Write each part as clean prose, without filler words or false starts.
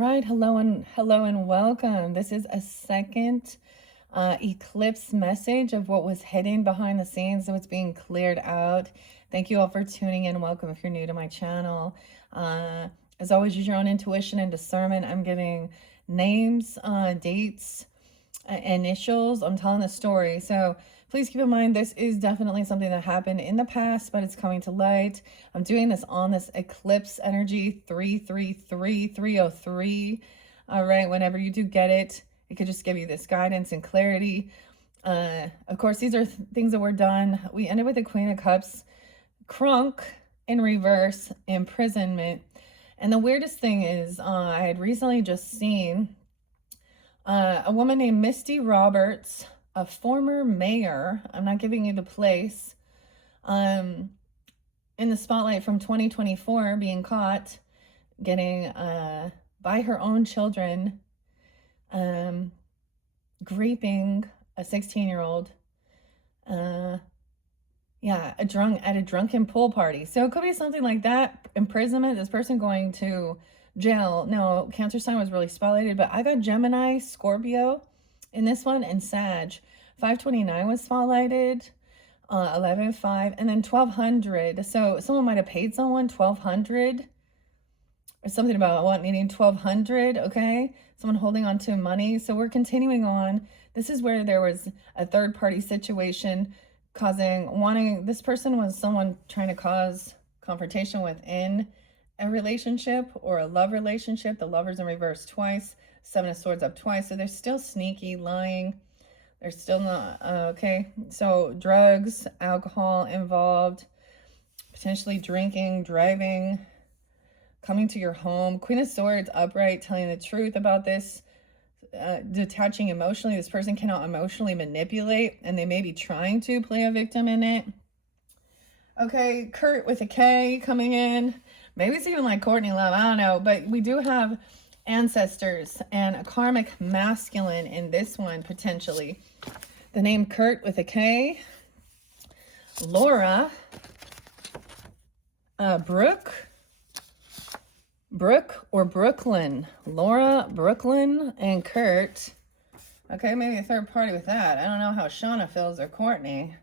right, hello and welcome. This is a second eclipse message of what was hidden behind the scenes, so it's being cleared out. Thank you all for tuning in. Welcome if you're new to my channel. As always, use your own intuition and discernment. I'm giving names, dates, initials. I'm telling the story, so please keep in mind this is definitely something that happened in the past, but it's coming to light. I'm doing this on this eclipse energy 333303. All right, whenever you do get it, it could just give you this guidance and clarity. Of course, these are things that were done. We ended with the Queen of Cups, crunk in reverse, imprisonment. And the weirdest thing is I had recently just seen a woman named Misty Roberts, a former mayor, I'm not giving you the place, in the spotlight from 2024, being caught getting by her own children, raping a 16-year-old, at a drunken pool party. So it could be something like that, imprisonment, this person going to jail. No, Cancer sign was really spotlighted, but I got Gemini, Scorpio in this one, and Sag. 529 was spotlighted, 11.5, and then 1200. So someone might have paid someone 1200 or something about needing 1200. Okay, someone holding on to money. So we're continuing on. This is where there was a third party situation this person was someone trying to cause confrontation within a relationship or a love relationship. The Lover's in reverse twice, Seven of Swords up twice. So they're still sneaky, lying. They're still not, okay. So drugs, alcohol involved, potentially drinking, driving, coming to your home. Queen of Swords upright, telling the truth about this. Detaching emotionally. This person cannot emotionally manipulate, and they may be trying to play a victim in it. Okay, Kurt with a K coming in. Maybe it's even like Courtney Love, I don't know, but we do have ancestors and a karmic masculine in this one, potentially. The name Kurt with a K. Laura. Brooke or Brooklyn. Laura, Brooklyn, and Kurt. Okay, maybe a third party with that. I don't know how Shauna feels or Courtney.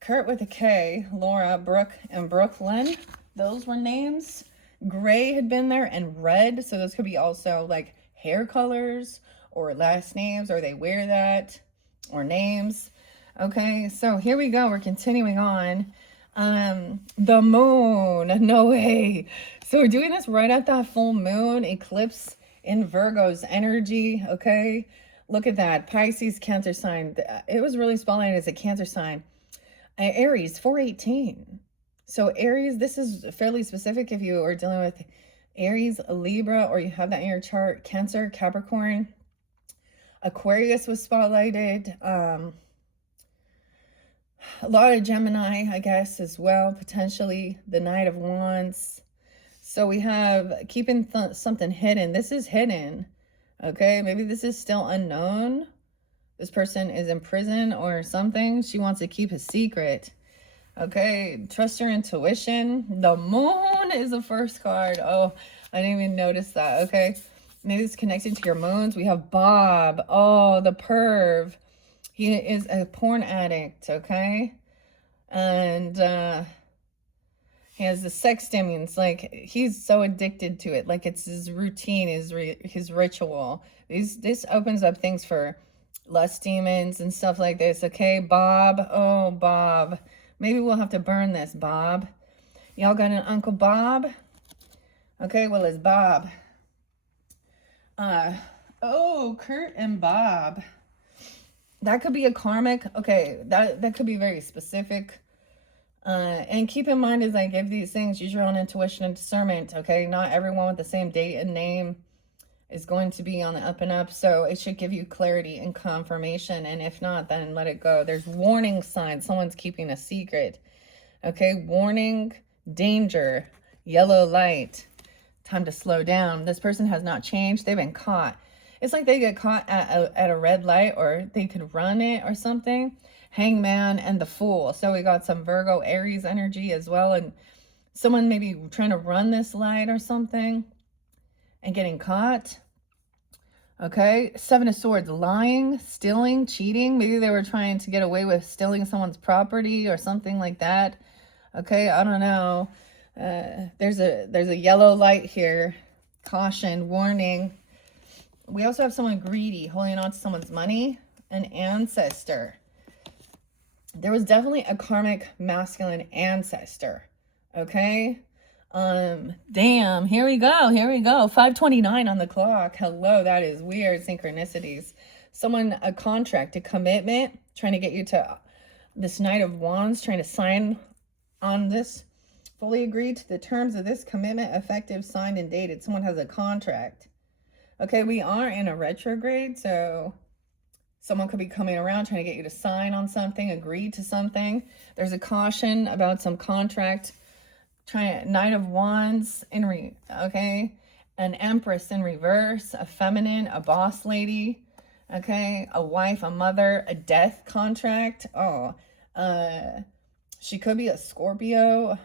Kurt with a K, Laura, Brooke, and Brooklyn. Those were names. Gray had been there, and red. So those could be also like hair colors or last names, or they wear that, or names. Okay, so here we go. We're continuing on. The moon, no way. So we're doing this right at that full moon eclipse in Virgo's energy. Okay, look at that. Pisces, Cancer sign. It was really spotlighted as a Cancer sign. Aries, 418. So Aries, this is fairly specific if you are dealing with Aries, Libra, or you have that in your chart. Cancer, Capricorn. Aquarius was spotlighted. A lot of Gemini, I guess, as well, potentially. The Knight of Wands. So we have keeping something hidden. This is hidden, okay? Maybe this is still unknown. This person is in prison or something. She wants to keep a secret, okay? Trust your intuition. The moon is the first card. Oh, I didn't even notice that, okay? Maybe it's connected to your moons. We have Bob. Oh, the perv. He is a porn addict, okay? And he has the sex demons. Like, he's so addicted to it. Like, it's his routine, his ritual. This opens up things for lust demons and stuff like this, okay? Bob. Oh, Bob. Maybe we'll have to burn this, Bob. Y'all got an Uncle Bob? Okay, well, it's Bob. Oh, Kurt and Bob. That could be a karmic. Okay, that could be very specific. And keep in mind as I give these things, use your own intuition and discernment, okay? Not everyone with the same date and name is going to be on the up and up, so it should give you clarity and confirmation, and if not, then let it go. There's warning signs. Someone's keeping a secret, okay? Warning, danger, yellow light, time to slow down. This person has not changed. They've been caught. It's like they get caught at a red light, or they could run it or something. Hangman and the Fool. So we got some Virgo, Aries energy as well. And someone maybe trying to run this light or something. and getting caught. Okay, Seven of Swords, lying, stealing, cheating. Maybe they were trying to get away with stealing someone's property or something like that. Okay, I don't know. There's a yellow light here. Caution, warning. We also have someone greedy, holding on to someone's money. An ancestor. There was definitely a karmic masculine ancestor. Okay? Damn, here we go. 5:29 on the clock. Hello, that is weird synchronicities. Someone, a contract, a commitment, trying to get you to this Knight of Wands, trying to sign on this. Fully agreed to the terms of this commitment, effective, signed, and dated. Someone has a contract. Okay, we are in a retrograde, so someone could be coming around trying to get you to sign on something, agree to something. There's a caution about some contract. Knight of Wands okay, an Empress in reverse, a feminine, a boss lady, okay, a wife, a mother, a death contract. Oh, she could be a Scorpio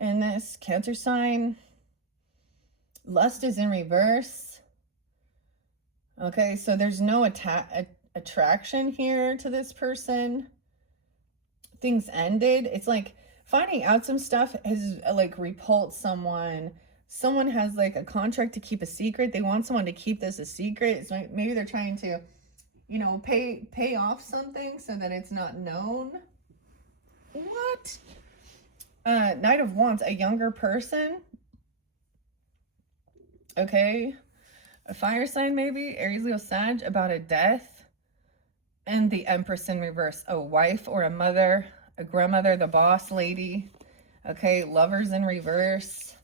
in this Cancer sign. Lust is in reverse. Okay, so there's no attraction here to this person. Things ended. It's like finding out some stuff has like repulsed someone. Someone has like a contract to keep a secret. They want someone to keep this a secret. So maybe they're trying to, you know, pay off something so that it's not known. What? Knight of Wands, a younger person. Okay. A fire sign maybe, Aries, Leo, Sag, about a death. And the Empress in reverse, a wife or a mother, a grandmother, the boss lady. Okay, lovers in reverse.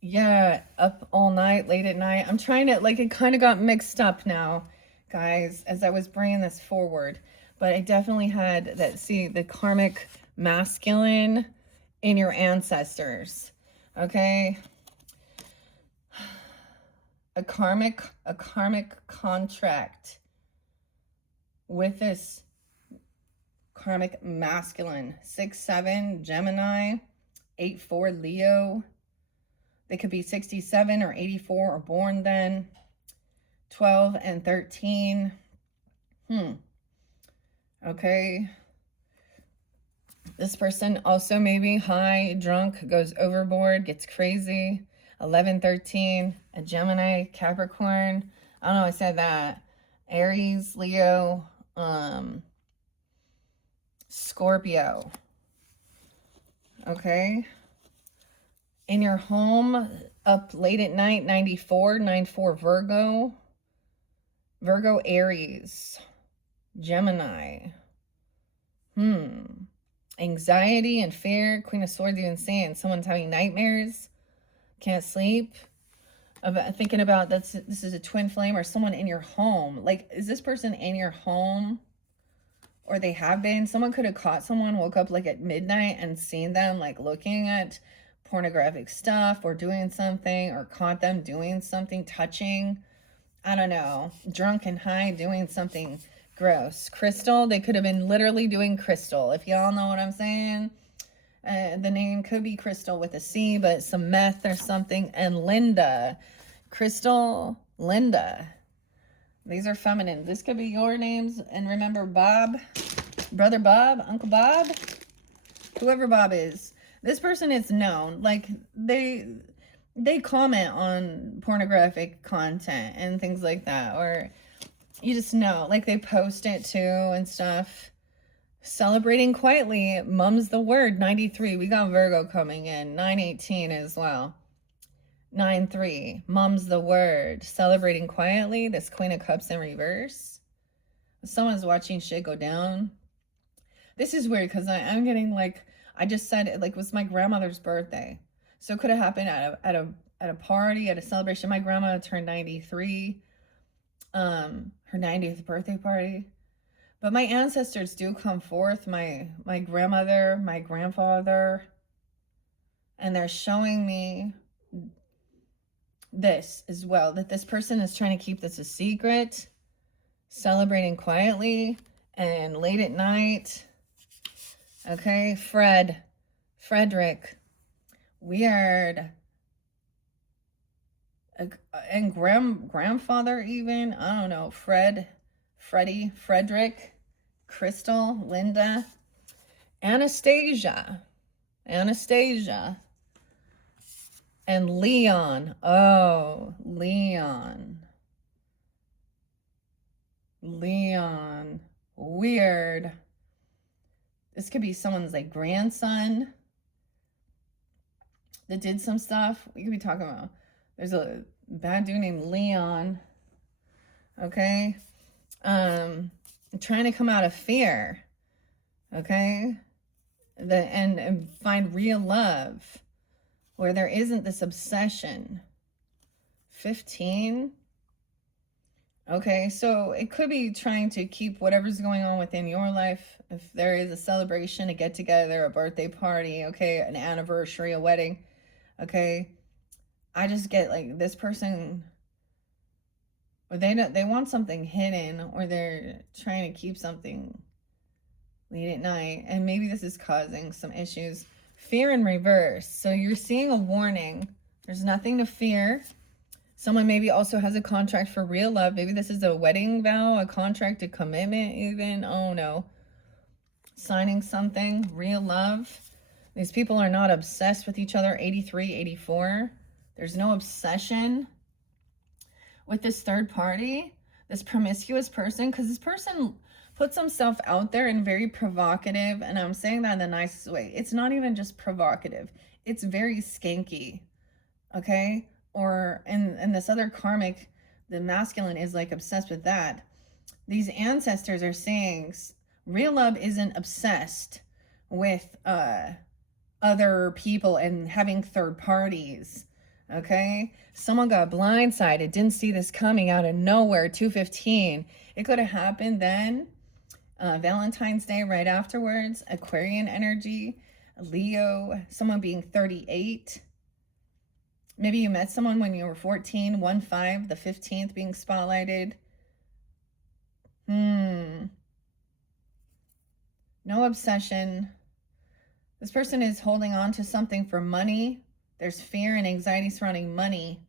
Yeah, up all night, late at night. I'm trying to, like, it kind of got mixed up now, guys, as I was bringing this forward. But I definitely had that, see, the karmic masculine in your ancestors. Okay. A karmic contract with this karmic masculine. 6-7 Gemini, 8-4 Leo. They could be 67 or 84 or born then. 12 and 13. Okay. This person also maybe high, drunk, goes overboard, gets crazy. 11, 13, a Gemini, Capricorn. I don't know, I said that. Aries, Leo, Scorpio. Okay. In your home, up late at night, 94, 94 Virgo. Virgo, Aries, Gemini. Anxiety and fear. Queen of Swords, even saying someone's having nightmares. Can't sleep. Thinking about this is a twin flame or someone in your home. Like, is this person in your home? Or they have been. Someone could have caught someone, woke up like at midnight and seen them like looking at pornographic stuff or doing something, or caught them doing something, touching. I don't know. Drunk and high doing something gross. Crystal, they could have been literally doing crystal, if y'all know what I'm saying. The name could be Crystal with a C, but some meth or something. And Linda. Crystal, Linda. These are feminine. This could be your names. And remember Bob, Brother Bob, Uncle Bob, whoever Bob is. This person is known. Like, they comment on pornographic content and things like that. Or you just know. Like, they post it too and stuff. Celebrating quietly, mum's the word. 93. We got Virgo coming in. 918 as well. 9-3. Mum's the word. Celebrating quietly. This Queen of Cups in reverse. Someone's watching shit go down. This is weird because I'm getting like, I just said it like it was my grandmother's birthday. So it could have happened at a party, at a celebration. My grandma turned 93. Her 90th birthday party. But my ancestors do come forth, my grandmother, my grandfather, and they're showing me this as well, that this person is trying to keep this a secret, celebrating quietly and late at night. Okay, Frederick, weird. And grandfather even, I don't know, Freddie, Frederick, Crystal, Linda, Anastasia, and Leon. Oh, Leon. Weird. This could be someone's like grandson that did some stuff. We could be talking about, there's a bad dude named Leon. Okay. Trying to come out of fear. Okay. And find real love where there isn't this obsession. 15. Okay, so it could be trying to keep whatever's going on within your life. If there is a celebration, a get together, a birthday party, okay, an anniversary, a wedding, okay, I just get like this person, or they want something hidden, or they're trying to keep something late at night, and maybe this is causing some issues. Fear in reverse. So you're seeing a warning. There's nothing to fear. Someone maybe also has a contract for real love. Maybe this is a wedding vow, a contract, a commitment even. Oh no. Signing something, real love. These people are not obsessed with each other. 83, 84. There's no obsession with this third party, this promiscuous person, because this person puts himself out there and very provocative. And I'm saying that in the nicest way. It's not even just provocative. It's very skanky. Okay? Or in this other karmic, the masculine is like obsessed with that. These ancestors are saying real love isn't obsessed with other people and having third parties. Okay, someone got blindsided, didn't see this coming out of nowhere. 215. It could have happened then. Valentine's Day right afterwards. Aquarian energy. Leo. Someone being 38. Maybe you met someone when you were 14, 1-5, the 15th being spotlighted. No obsession. This person is holding on to something for money. There's fear and anxiety surrounding money.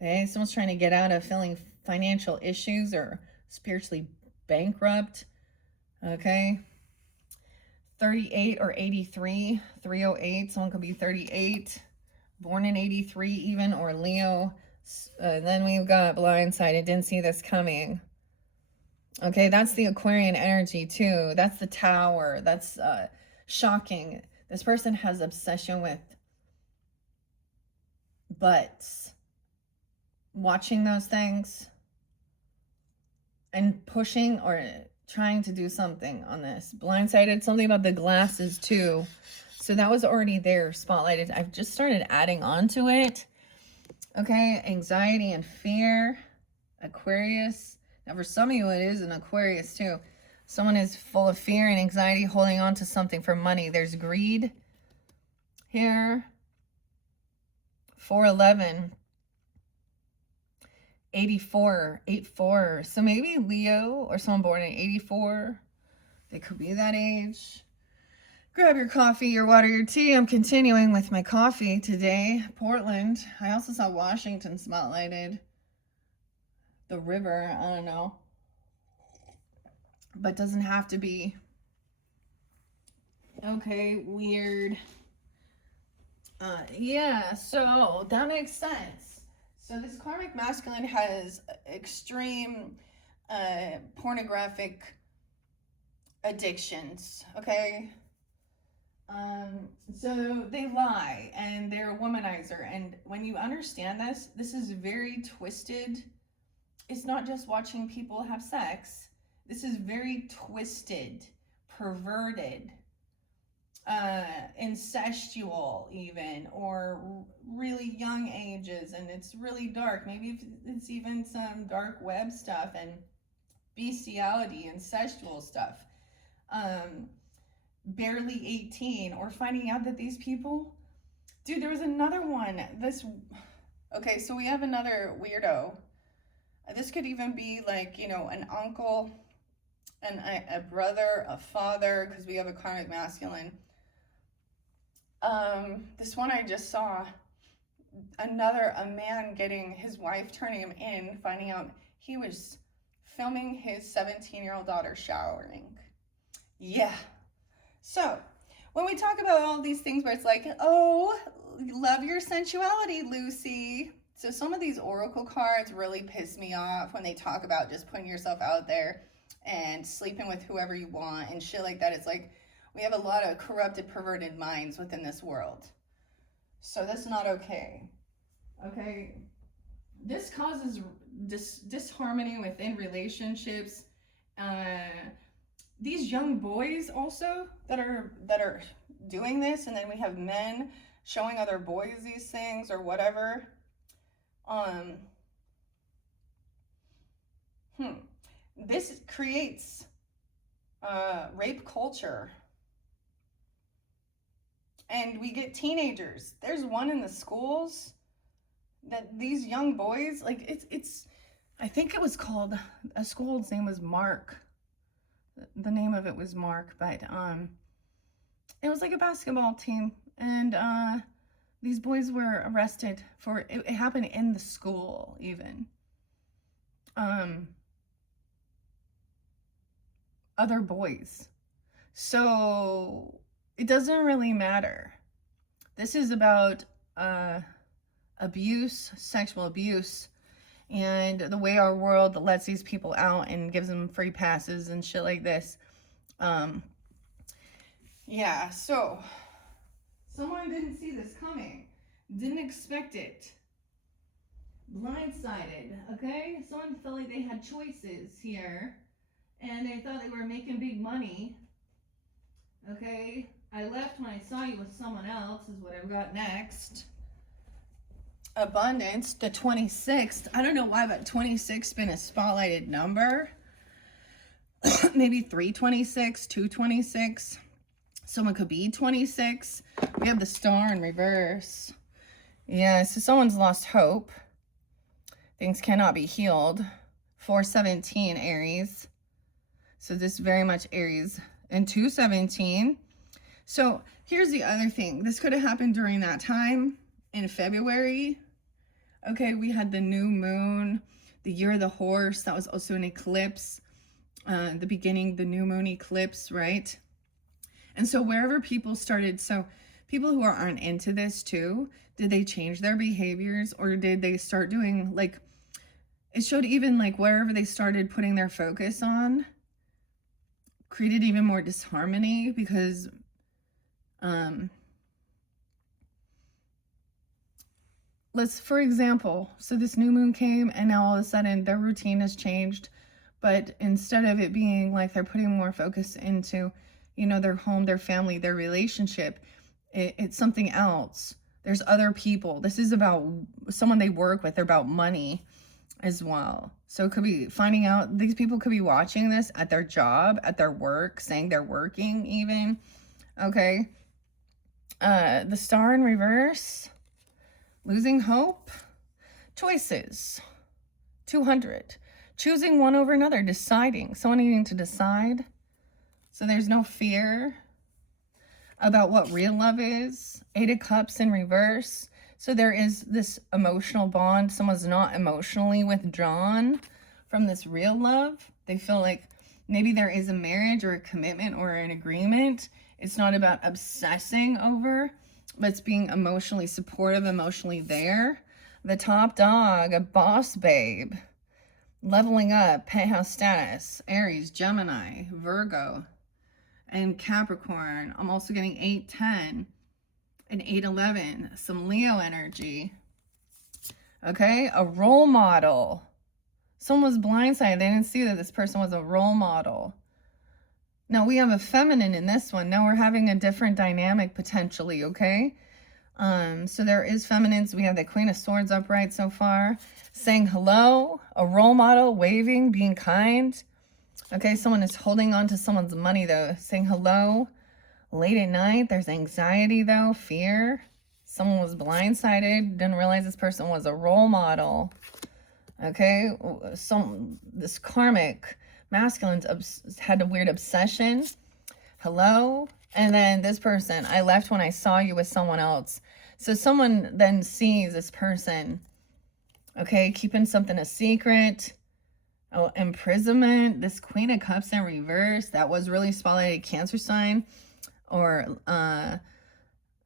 Okay, someone's trying to get out of feeling financial issues or spiritually bankrupt. Okay. 38 or 83, 308. Someone could be 38. Born in 83 even, or Leo. Then we've got blindsided, didn't see this coming. Okay, that's the Aquarian energy too. That's the Tower. That's shocking. This person has obsession with butts. Watching those things and pushing or trying to do something on this. Blindsided, something about the glasses too. So that was already there, spotlighted. I've just started adding on to it. Okay, anxiety and fear. Aquarius. Now for some of you, it is an Aquarius too. Someone is full of fear and anxiety, holding on to something for money. There's greed here. 411. 84, 84. So maybe Leo or someone born in 84. They could be that age. Grab your coffee, your water, your tea. I'm continuing with my coffee today. Portland. I also saw Washington spotlighted. The river, I don't know. But doesn't have to be. Okay, weird. Yeah, so that makes sense. So this karmic masculine has extreme pornographic addictions, okay? So they lie and they're a womanizer. And when you understand this, this is very twisted. It's not just watching people have sex. This is very twisted, perverted, incestual even, or really young ages, and it's really dark. Maybe it's even some dark web stuff and bestiality, incestual stuff. Barely 18, or finding out that these people, dude, there was another one. Okay, so we have another weirdo. This could even be like, you know, an uncle, and a brother, a father, because we have a karmic masculine. This one I just saw, a man getting his wife, turning him in, finding out he was filming his 17-year-old daughter showering. Yeah. So when we talk about all these things where it's like, oh, love your sensuality, Lucy. So some of these oracle cards really piss me off when they talk about just putting yourself out there and sleeping with whoever you want and shit like that. It's like we have a lot of corrupted, perverted minds within this world. So that's not okay. Okay? This causes disharmony within relationships. These young boys also that are doing this, and then we have men showing other boys these things or whatever. This creates rape culture. And we get teenagers. There's one in the schools that these young boys, like it's I think it was called, a school's name was Mark. The name of it was Mark, but it was like a basketball team, and these boys were arrested for it happened in the school even. Other boys. So it doesn't really matter. This is about abuse, sexual abuse, and the way our world lets these people out and gives them free passes and shit like this. Yeah, so someone didn't see this coming, didn't expect it, blindsided, okay? Someone felt like they had choices here, and they thought they were making big money, okay? I left when I saw you with someone else is what I've got next. Abundance, the 26th. I don't know why, but 26 been a spotlighted number. Maybe 326, 226. Someone could be 26. We have the star in reverse. Yeah, so someone's lost hope. Things cannot be healed. 417 Aries. So this very much Aries. And 217. So here's the other thing. This could have happened during that time in February. Okay, we had the new moon, the year of the horse. That was also an eclipse. The beginning, the new moon eclipse, right? And so wherever people started, so people who aren't into this too, did they change their behaviors, or did they start doing, like, it showed even like wherever they started putting their focus on, created even more disharmony because let's, for example, so this new moon came and now all of a sudden their routine has changed, but instead of it being like they're putting more focus into, you know, their home, their family, their relationship, it's something else. There's other people. This is about someone they work with. They're about money as well. So it could be finding out, these people could be watching this at their job, at their work, saying they're working even. Okay. The star in reverse, losing hope, choices, 200, choosing one over another, deciding, someone needing to decide. So there's no fear about what real love is. 8 of Cups in reverse. So there is this emotional bond. Someone's not emotionally withdrawn from this real love. They feel like maybe there is a marriage or a commitment or an agreement. It's not about obsessing over, but it's being emotionally supportive, emotionally there. The top dog, a boss babe, leveling up, penthouse status, Aries, Gemini, Virgo, and Capricorn. I'm also getting 810 and 811, some Leo energy. Okay, a role model. Someone was blindsided. They didn't see that this person was a role model. Now we have a feminine in this one. Now we're having a different dynamic potentially, okay? So there is feminines. We have the Queen of Swords upright so far. Saying hello, a role model, waving, being kind. Okay, someone is holding on to someone's money though. Saying hello. Late at night, there's anxiety though, fear. Someone was blindsided, didn't realize this person was a role model. Okay, this karmic masculine had a weird obsession. Hello. And then this person, I left when I saw you with someone else. So someone then sees this person, okay, keeping something a secret. Oh, imprisonment, this Queen of Cups in reverse, that was really spotlighted Cancer sign, or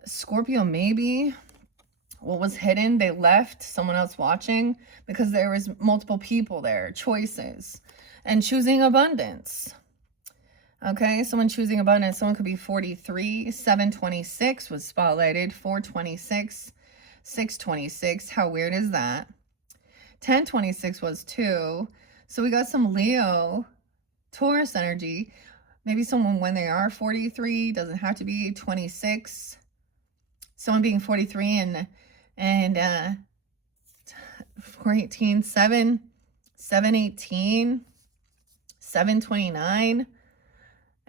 Scorpio maybe. What was hidden, they left, someone else watching, because there was multiple people there, choices, and choosing abundance. Okay, someone choosing abundance, someone could be 43, 726 was spotlighted, 426, 626, how weird is that? 1026 was 2. So we got some Leo, Taurus energy. Maybe someone when they are 43, doesn't have to be 26. Someone being 43 and 418, 718, 729,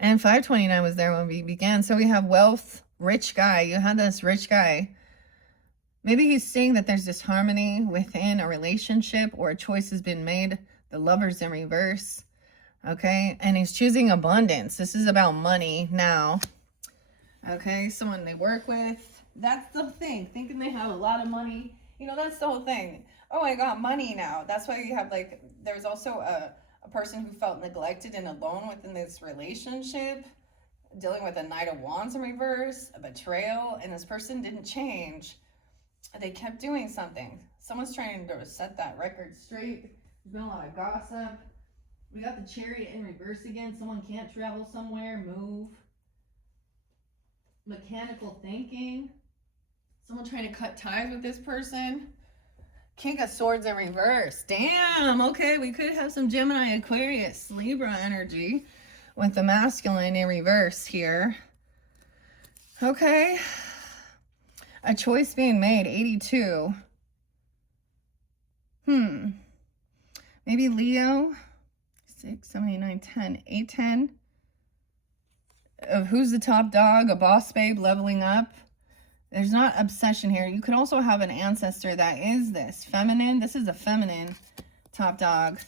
and 529 was there when we began. So we have wealth, rich guy. You had this rich guy. Maybe he's seeing that there's disharmony within a relationship or a choice has been made. The Lover's in reverse, okay? And he's choosing abundance. This is about money now, okay? Someone they work with, that's the thing. Thinking they have a lot of money, you know, that's the whole thing. Oh, I got money now. That's why you have, like, there's also a person who felt neglected and alone within this relationship, dealing with a Knight of Wands in reverse, a betrayal, and this person didn't change. They kept doing something. Someone's trying to set that record straight. There's been a lot of gossip. We got the Chariot in reverse again. Someone can't travel somewhere, move. Mechanical thinking. Someone trying to cut ties with this person. King of Swords in reverse. Damn, okay, we could have some Gemini, Aquarius, Libra energy with the masculine in reverse here. Okay. A choice being made, 82. Maybe Leo, 6, 7, 8, 9, 10, 8, 10. Of who's the top dog, a boss babe leveling up. There's not obsession here. You could also have an ancestor that is this. Feminine, this is a feminine top dog.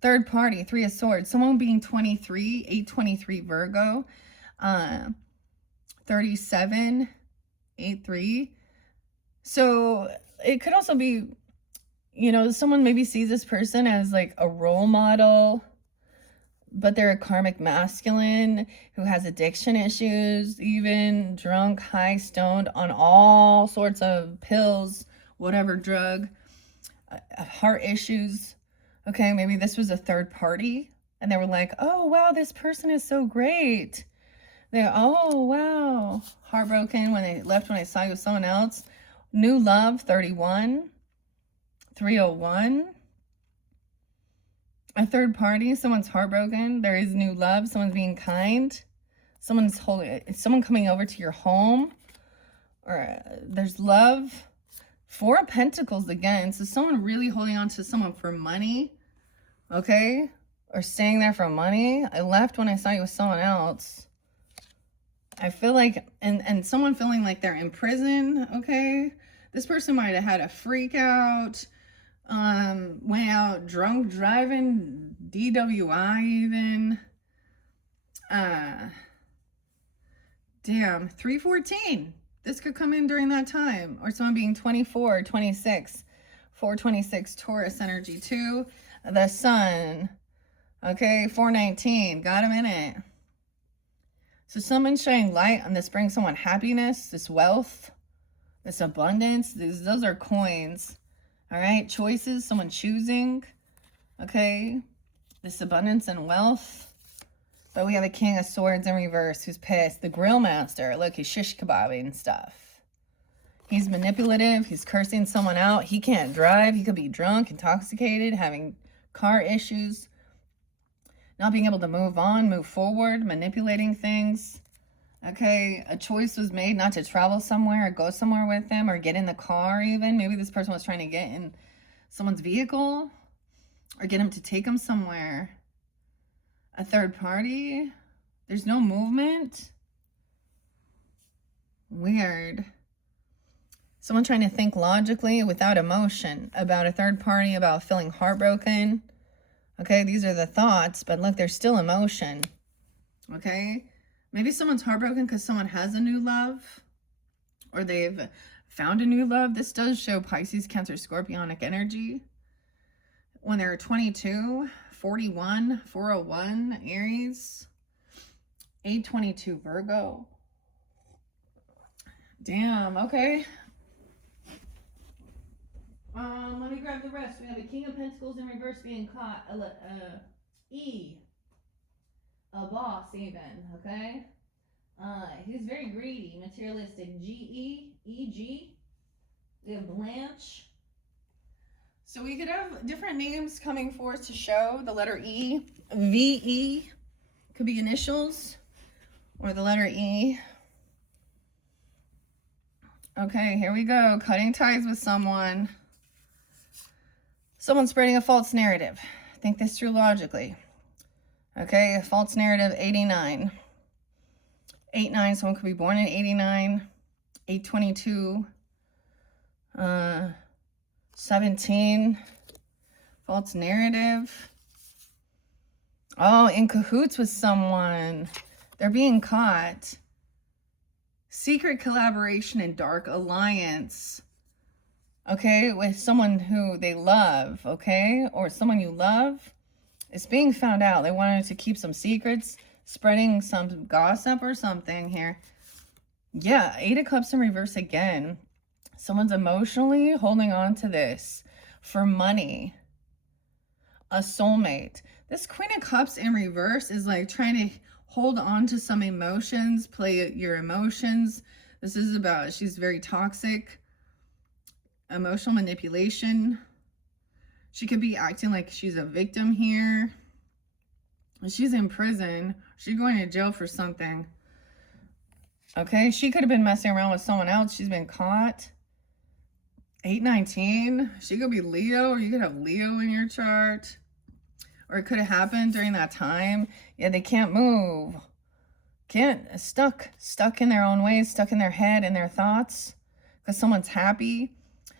Third party, 3 of Swords. Someone being 23, 823 Virgo. 37, 8-3. So it could also be, you know, someone maybe sees this person as like a role model, but they're a karmic masculine who has addiction issues, even drunk, high, stoned on all sorts of pills, whatever drug, heart issues. Okay, maybe this was a third party and they were like, oh, wow, this person is so great. They're, oh, wow, heartbroken when they left, when they saw you with someone else. New love, 31, 301. A third party, someone's heartbroken. There is new love. Someone's being kind. Someone's someone coming over to your home. Or there's love. 4 of Pentacles again. So someone really holding on to someone for money. Okay? Or staying there for money. I left when I saw you with someone else. I feel like, and someone feeling like they're in prison. Okay? This person might have had a freak out. Went out drunk driving, DWI even. Damn, 314. This could come in during that time. Or someone being 24, 26, 426 Taurus energy too. The Sun. Okay, 419. Got a minute. So someone's shining light on this, brings someone happiness, this wealth, this abundance. Those are coins. All right, choices, someone choosing, okay, this abundance and wealth. But we have a King of Swords in reverse who's pissed. The grill master, look, he's shish kebabbing stuff. He's manipulative, he's cursing someone out. He can't drive, he could be drunk, intoxicated, having car issues, not being able to move on, move forward, manipulating things. Okay, a choice was made not to travel somewhere or go somewhere with them or get in the car even. Maybe this person was trying to get in someone's vehicle or get him to take them somewhere. A third party. There's no movement. Weird. Someone trying to think logically without emotion about a third party, about feeling heartbroken. Okay, these are the thoughts, but look, there's still emotion. Okay? Maybe someone's heartbroken because someone has a new love. or they've found a new love. This does show Pisces, Cancer, Scorpionic energy. When they're 22, 41, 401, Aries, 822, Virgo. Damn, okay. Let me grab the rest. We have a King of Pentacles in reverse being caught. E. A boss even, okay? He's very greedy, materialistic. G-E, E-G. We have Blanche. So we could have different names coming forth to show the letter E. V-E. Could be initials. Or the letter E. Okay, here we go. Cutting ties with someone. Someone spreading a false narrative. Think this through logically. Okay, a false narrative, 89. 89, someone could be born in 89. 822. 17. False narrative. Oh, in cahoots with someone. They're being caught. Secret collaboration and dark alliance. Okay, with someone who they love, okay? Or someone you love. It's being found out. They wanted to keep some secrets, spreading some gossip or something here. Yeah, 8 of Cups in reverse again. Someone's emotionally holding on to this for money. A soulmate. This Queen of Cups in reverse is like trying to hold on to some emotions, play your emotions. This is about, she's very toxic. Emotional manipulation. She could be acting like she's a victim here. She's in prison. She's going to jail for something. Okay, she could have been messing around with someone else. She's been caught. 819. She could be Leo, or you could have Leo in your chart. Or it could have happened during that time. Yeah, they can't move. Stuck in their own ways, stuck in their head and their thoughts. Because someone's happy.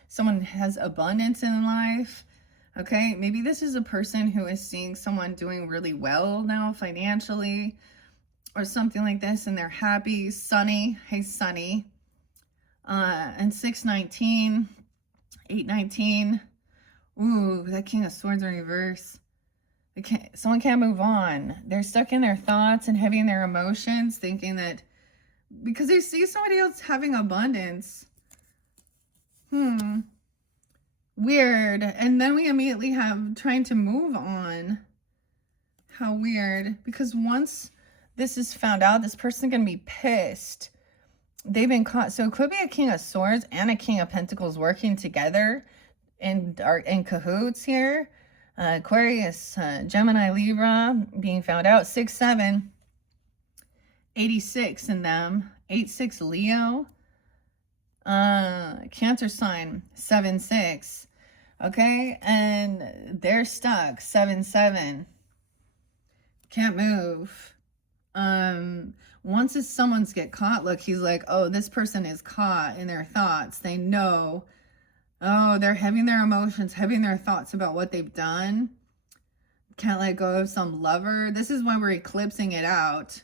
Someone has abundance in life. Okay, maybe this is a person who is seeing someone doing really well now financially or something like this, and they're happy. Sunny, hey Sunny. And 619, 819. Ooh, that King of Swords in reverse. Someone can't move on. They're stuck in their thoughts and heavy in their emotions, thinking that because they see somebody else having abundance. Weird. And then we immediately have trying to move on. How weird. Because once this is found out, this person's going to be pissed. They've been caught. So it could be a King of Swords and a King of Pentacles working together and are in cahoots here. Aquarius, Gemini, Libra being found out. 6-7. 86 in them. 8-6 Leo. Cancer sign, 7-6. Okay, and they're stuck, 7-7. Can't move. Once someone's get caught, look, he's like, oh, this person is caught in their thoughts. They know. Oh, they're having their emotions, having their thoughts about what they've done. Can't let go of some lover. This is why we're eclipsing it out.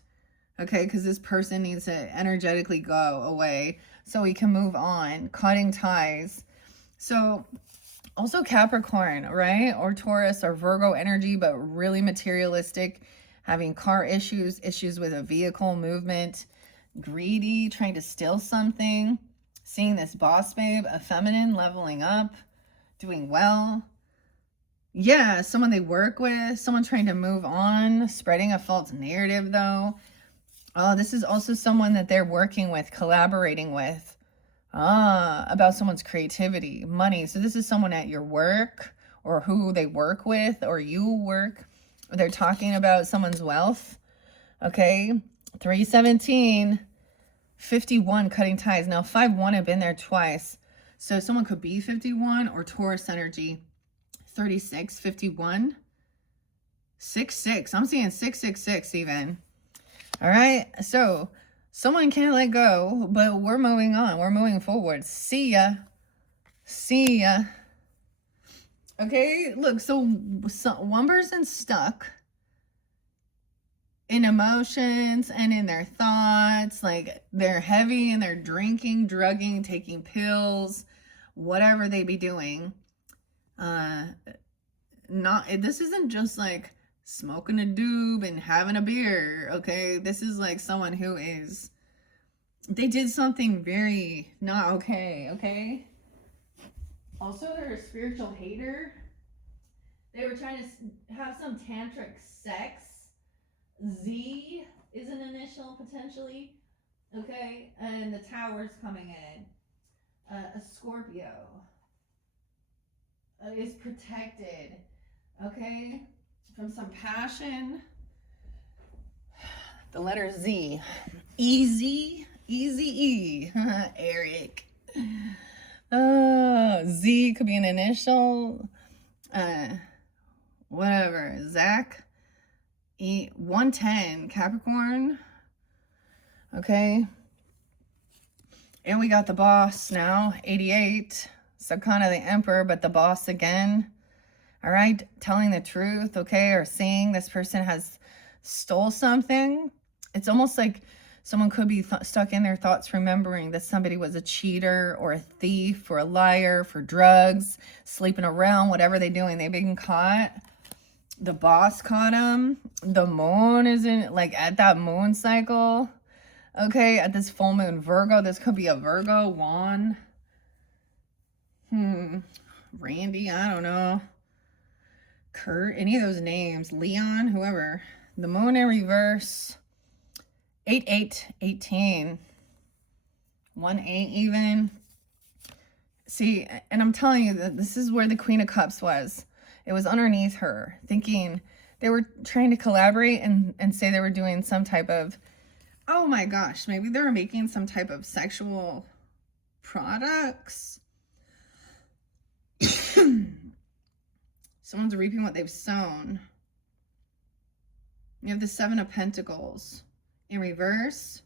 Okay, because this person needs to energetically go away so we can move on. Cutting ties. So also Capricorn, right? Or Taurus or Virgo energy, but really materialistic. Having car issues, issues with a vehicle movement. Greedy, trying to steal something. Seeing this boss babe, a feminine, leveling up, doing well. Yeah, someone they work with, someone trying to move on, spreading a false narrative though. Oh, this is also someone that they're working with, collaborating with. About someone's creativity, money. So this is someone at your work or who they work with or you work. They're talking about someone's wealth. Okay, 317. 51 cutting ties. Now 5-1 have been there twice. So someone could be 51 or Taurus energy. 36, 51. 6-6. I'm seeing 666 even. All right. So someone can't let go, but we're moving on. We're moving forward. See ya. See ya. Okay. Look, so one person's stuck in emotions and in their thoughts. Like they're heavy and they're drinking, drugging, taking pills, whatever they be doing. This isn't just like smoking a doob and having a beer, okay? This is like someone who is, they did something very not okay, okay? Also, they're a spiritual hater. They were trying to have some tantric sex. Z is an initial potentially, okay? And the tower's coming in. A Scorpio is protected, okay? From some passion. The letter Z. Easy E. Eric. Z could be an initial. Whatever. Zach. 110. Capricorn. Okay. And we got the boss now. 88. So kind of the emperor, but the boss again. All right. Telling the truth, okay? Or seeing this person has stole something. It's almost like someone could be stuck in their thoughts remembering that somebody was a cheater or a thief or a liar for drugs, sleeping around, whatever they're doing. They've been caught. The boss caught them. The moon is in, like, at that moon cycle. Okay, at this full moon Virgo. This could be a Virgo. Juan. Randy, I don't know. Kurt, any of those names. Leon, whoever. The moon in reverse. 8/8/18. 1/8 even. See, and I'm telling you that this is where the Queen of Cups was. It was underneath her, thinking they were trying to collaborate and say they were doing some type of, oh my gosh, maybe they were making some type of sexual products. Someone's reaping what they've sown. You have the Seven of Pentacles in reverse.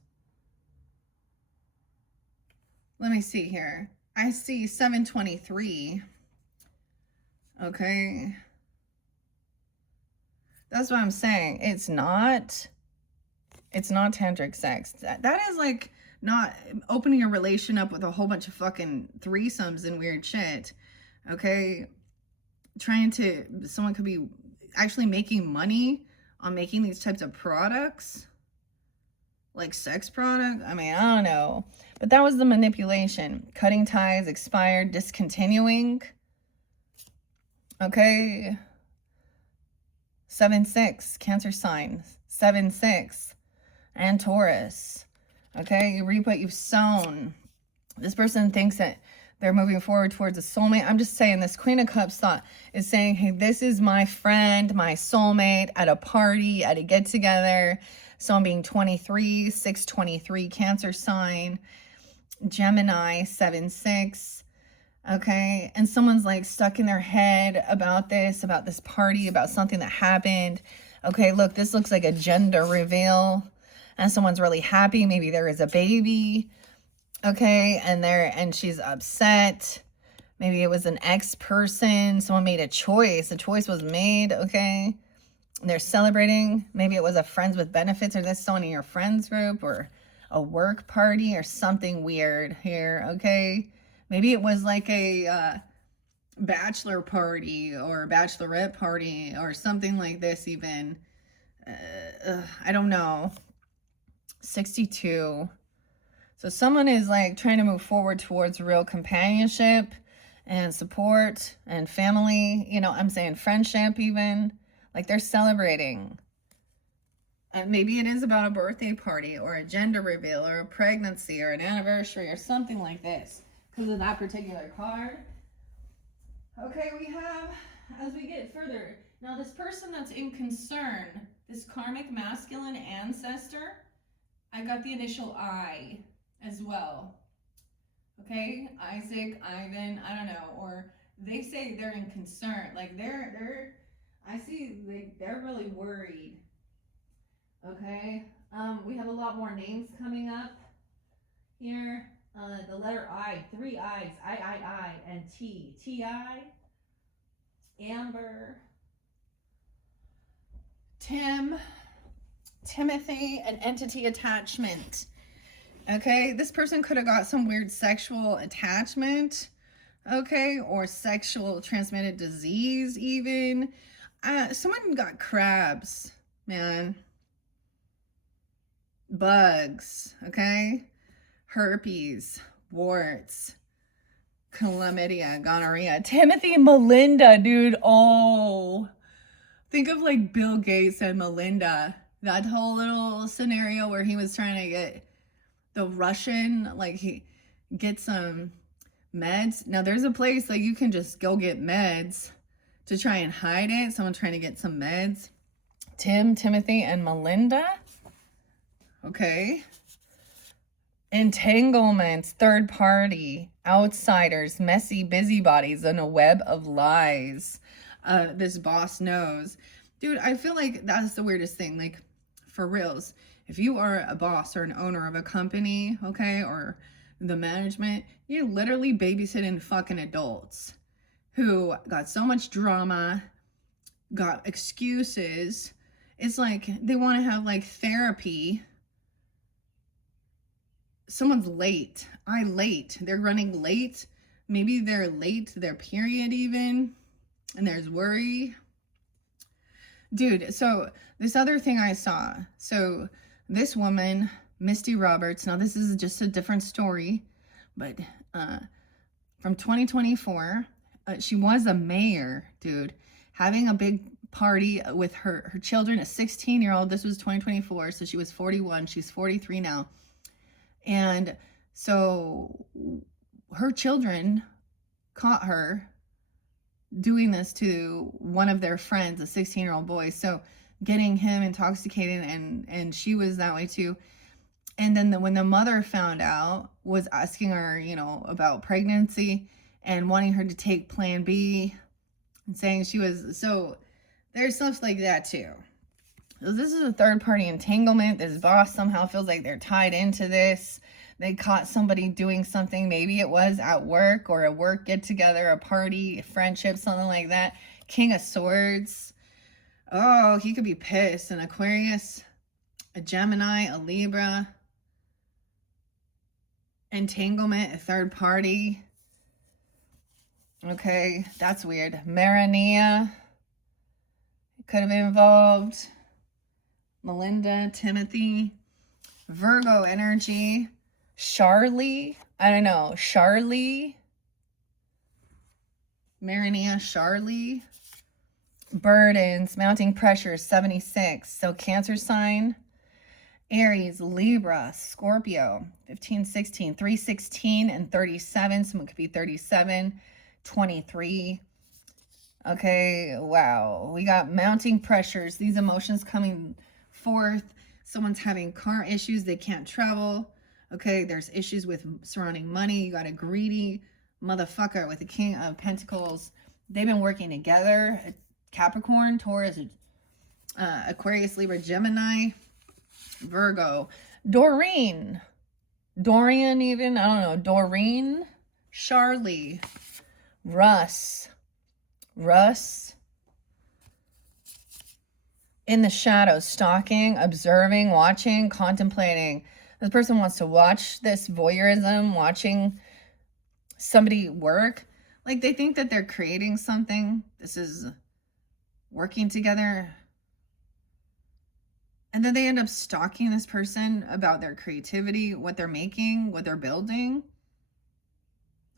Let me see here. I see 723. Okay. That's what I'm saying. It's not tantric sex. That is like not opening a relation up with a whole bunch of fucking threesomes and weird shit. Okay. Someone could be actually making money on making these types of products. Like sex product. I mean, I don't know. But that was the manipulation. Cutting ties, expired, discontinuing. Okay. 7/6, Cancer sign. 7/6, and Taurus. Okay, you reap what you've sown. This person thinks that they're moving forward towards a soulmate. I'm just saying this Queen of Cups thought is saying, hey, this is my friend, my soulmate at a party, at a get-together. So I'm being 23, 6/23, Cancer sign, Gemini, 7/6. Okay, and someone's like stuck in their head about this party, about something that happened. Okay, look, this looks like a gender reveal, and someone's really happy. Maybe there is a baby. Okay, and she's upset. Maybe it was an ex-person. Someone made a choice. A choice was made. Okay, they're celebrating. Maybe it was a friends with benefits, or this someone in your friends group, or a work party, or something weird here. Okay. Maybe it was like a bachelor party or bachelorette party or something like this even. I don't know. 62. So someone is like trying to move forward towards real companionship and support and family. You know, I'm saying friendship even. Like they're celebrating. Maybe it is about a birthday party or a gender reveal or a pregnancy or an anniversary or something like this. Because of that particular card. Okay, we have, as we get further, now this person that's in concern, this karmic masculine ancestor, I got the initial I as well. Okay, Isaac, Ivan, I don't know, or they say they're in concern, like I see they're really worried. Okay, we have a lot more names coming up here. The letter I, 3 I's, I, and T. T-I, Amber, Tim, Timothy, an entity attachment. Okay, this person could have got some weird sexual attachment, okay, or sexual transmitted disease even. Someone got crabs, man. Bugs, okay? Herpes, warts, chlamydia, gonorrhea. Timothy, Melinda, dude. Oh, think of like Bill Gates and Melinda. That whole little scenario where he was trying to get the Russian, like he get some meds. Now there's a place like you can just go get meds to try and hide it. Someone trying to get some meds. Timothy, and Melinda. Okay. Entanglements, third party, outsiders, messy busybodies in a web of lies. This boss knows. Dude, I feel like that's the weirdest thing. Like, for reals. If you are a boss or an owner of a company, okay, or the management, you're literally babysitting fucking adults who got so much drama, got excuses. It's like they want to have like therapy. Someone's late. They're running late. Maybe they're late to their period even. And there's worry. Dude, so this other thing I saw. So this woman, Misty Roberts, now this is just a different story, but from 2024, she was a mayor, dude, having a big party with her children, a 16-year-old. This was 2024, so she was 41. She's 43 now. And so her children caught her doing this to one of their friends, a 16-year-old boy. So getting him intoxicated, and she was that way too. And then when the mother found out, was asking her, you know, about pregnancy and wanting her to take Plan B and saying she was, so there's stuff like that too. So this is a third party entanglement. This boss somehow feels like they're tied into this. They caught somebody doing something. Maybe it was at work or a work get together, a party, a friendship, something like that. King of Swords. Oh, he could be pissed. An Aquarius, a Gemini, a Libra. Entanglement, a third party. Okay, that's weird. Marinea could have been involved. Melinda, Timothy, Virgo energy, Charlie, I don't know, Charlie, Marinea, Charlie, burdens, mounting pressure, 76, so Cancer sign, Aries, Libra, Scorpio, 15, 16, 3, 16, and 37, someone could be 37, 23, okay, wow, we got mounting pressures, these emotions coming forth. Someone's having car issues, they can't travel. Okay, there's issues with surrounding money. You got a greedy motherfucker with the King of Pentacles. They've been working together. Capricorn, Taurus, Aquarius, Libra, Gemini, Virgo. Doreen, Dorian even, I don't know. Doreen, Charlie, Russ, in the shadows, stalking, observing, watching, contemplating. This person wants to watch this voyeurism, watching somebody work. Like they think that they're creating something. This is working together. And then they end up stalking this person about their creativity, what they're making, what they're building.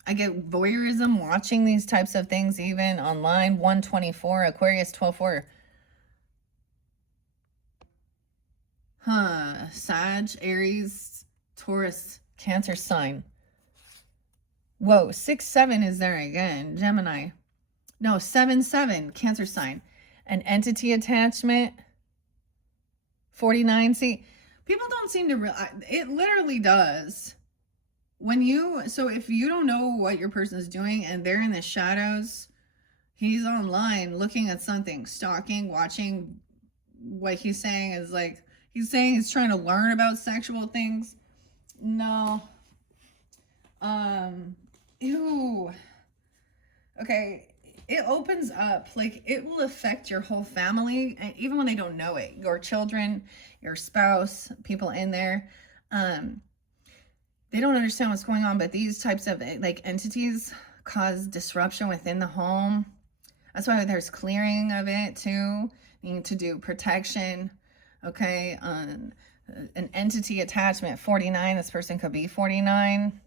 I get voyeurism, watching these types of things even online. 124, Aquarius 12-4. Sag, Aries, Taurus, Cancer sign. Whoa, 6-7 is there again. Gemini. No, 7-7, Cancer sign. An entity attachment. 49. See, people don't seem to realize. It literally does. When you, so if you don't know what your person is doing and they're in the shadows, he's online looking at something, stalking, watching. What he's saying is like, he's saying he's trying to learn about sexual things. No. Ew. Okay. it opens up, like it will affect your whole family, and even when they don't know it, your children, your spouse, people in there. They don't understand what's going on, but these types of like entities cause disruption within the home. That's why there's clearing of it too. You need to do protection. Okay, an entity attachment 49. This person could be 49.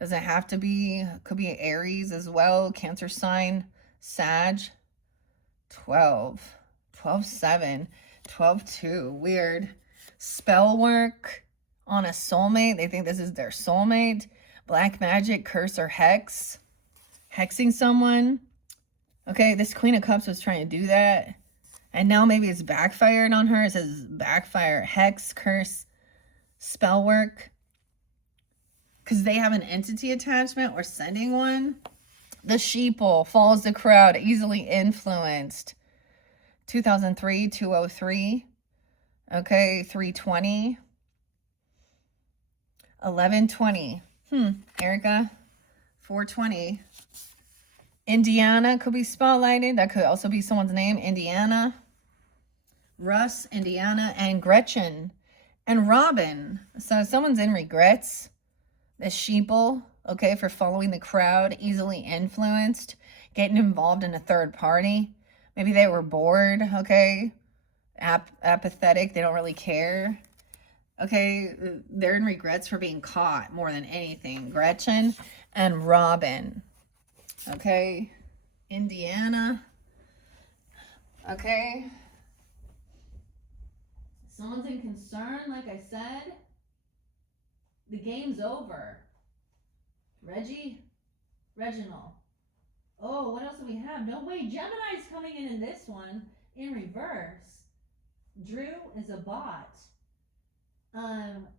Doesn't have to be. Could be Aries as well. Cancer sign. Sag. 12. 12-7. 12-2. Weird. Spell work on a soulmate. They think this is their soulmate. Black magic, curse, or hex. Hexing someone. Okay, this Queen of Cups was trying to do that. And now maybe it's backfired on her. It says backfire, hex, curse, spell work. Because they have an entity attachment or sending one. The sheeple follows the crowd, easily influenced. 2003, 203. Okay, 320. 1120. Erica, 420. Indiana could be spotlighted. That could also be someone's name. Indiana. Russ, Indiana, and Gretchen. And Robin. So someone's in regrets. The sheeple, okay, for following the crowd, easily influenced, getting involved in a third party. Maybe they were bored, okay, apathetic, they don't really care. Okay, they're in regrets for being caught more than anything. Gretchen and Robin. Okay, Indiana. Okay. Someone's in concern, like I said. The game's over. Reginald. Oh, what else do we have? No way, Gemini's coming in this one in reverse. Drew is a bot.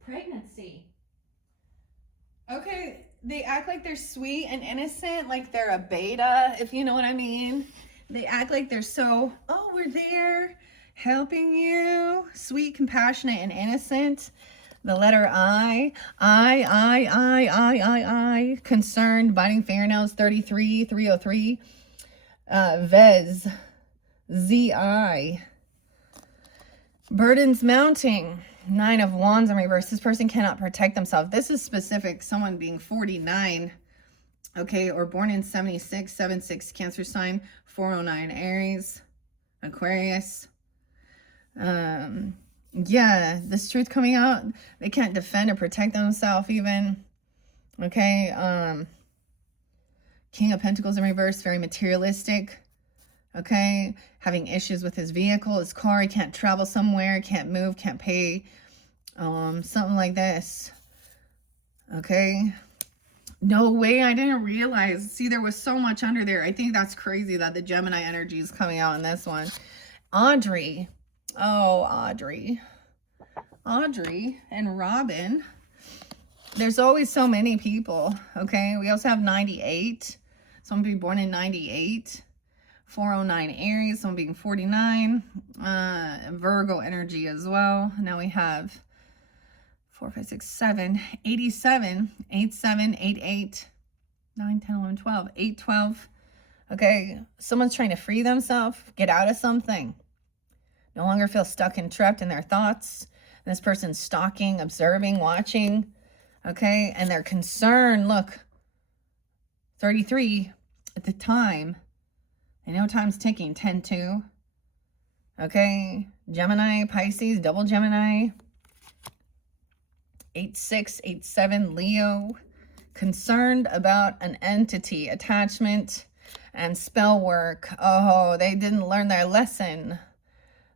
Pregnancy. Okay, they act like they're sweet and innocent, like they're a beta, if you know what I mean. They act like they're so, oh, we're there, helping you, sweet, compassionate, and innocent. The letter I, concerned, biting fingernails, 33, 303. Vez, Z-I. Burdens mounting, 9 of Wands in reverse. This person cannot protect themselves. This is specific, someone being 49, okay, or born in 76, 7-6 Cancer sign, 409 Aries, Aquarius. Yeah, this truth coming out. They can't defend or protect themselves even. Okay. King of Pentacles in reverse, very materialistic. Okay. Having issues with his vehicle, his car. He can't travel somewhere, can't move, can't pay. Something like this. Okay. No way, I didn't realize. See, there was so much under there. I think that's crazy that the Gemini energy is coming out in this one. Audrey. Oh, Audrey and Robin. There's always so many people, okay? We also have 98. Someone being born in 98. 409 Aries, someone being 49. Virgo energy as well. Now we have 4, 5, 6, 7, 87, 87, 88, 9, 10, 11, 12, 8, 12. Okay, someone's trying to free themselves, get out of something. No longer feel stuck and trapped in their thoughts. This person's stalking, observing, watching. Okay, and they're concerned. Look, 33 at the time. I know time's ticking, 10-2. Okay, Gemini, Pisces, double Gemini. 8-6, 8-7, Leo. Concerned about an entity, attachment, and spell work. Oh, they didn't learn their lesson.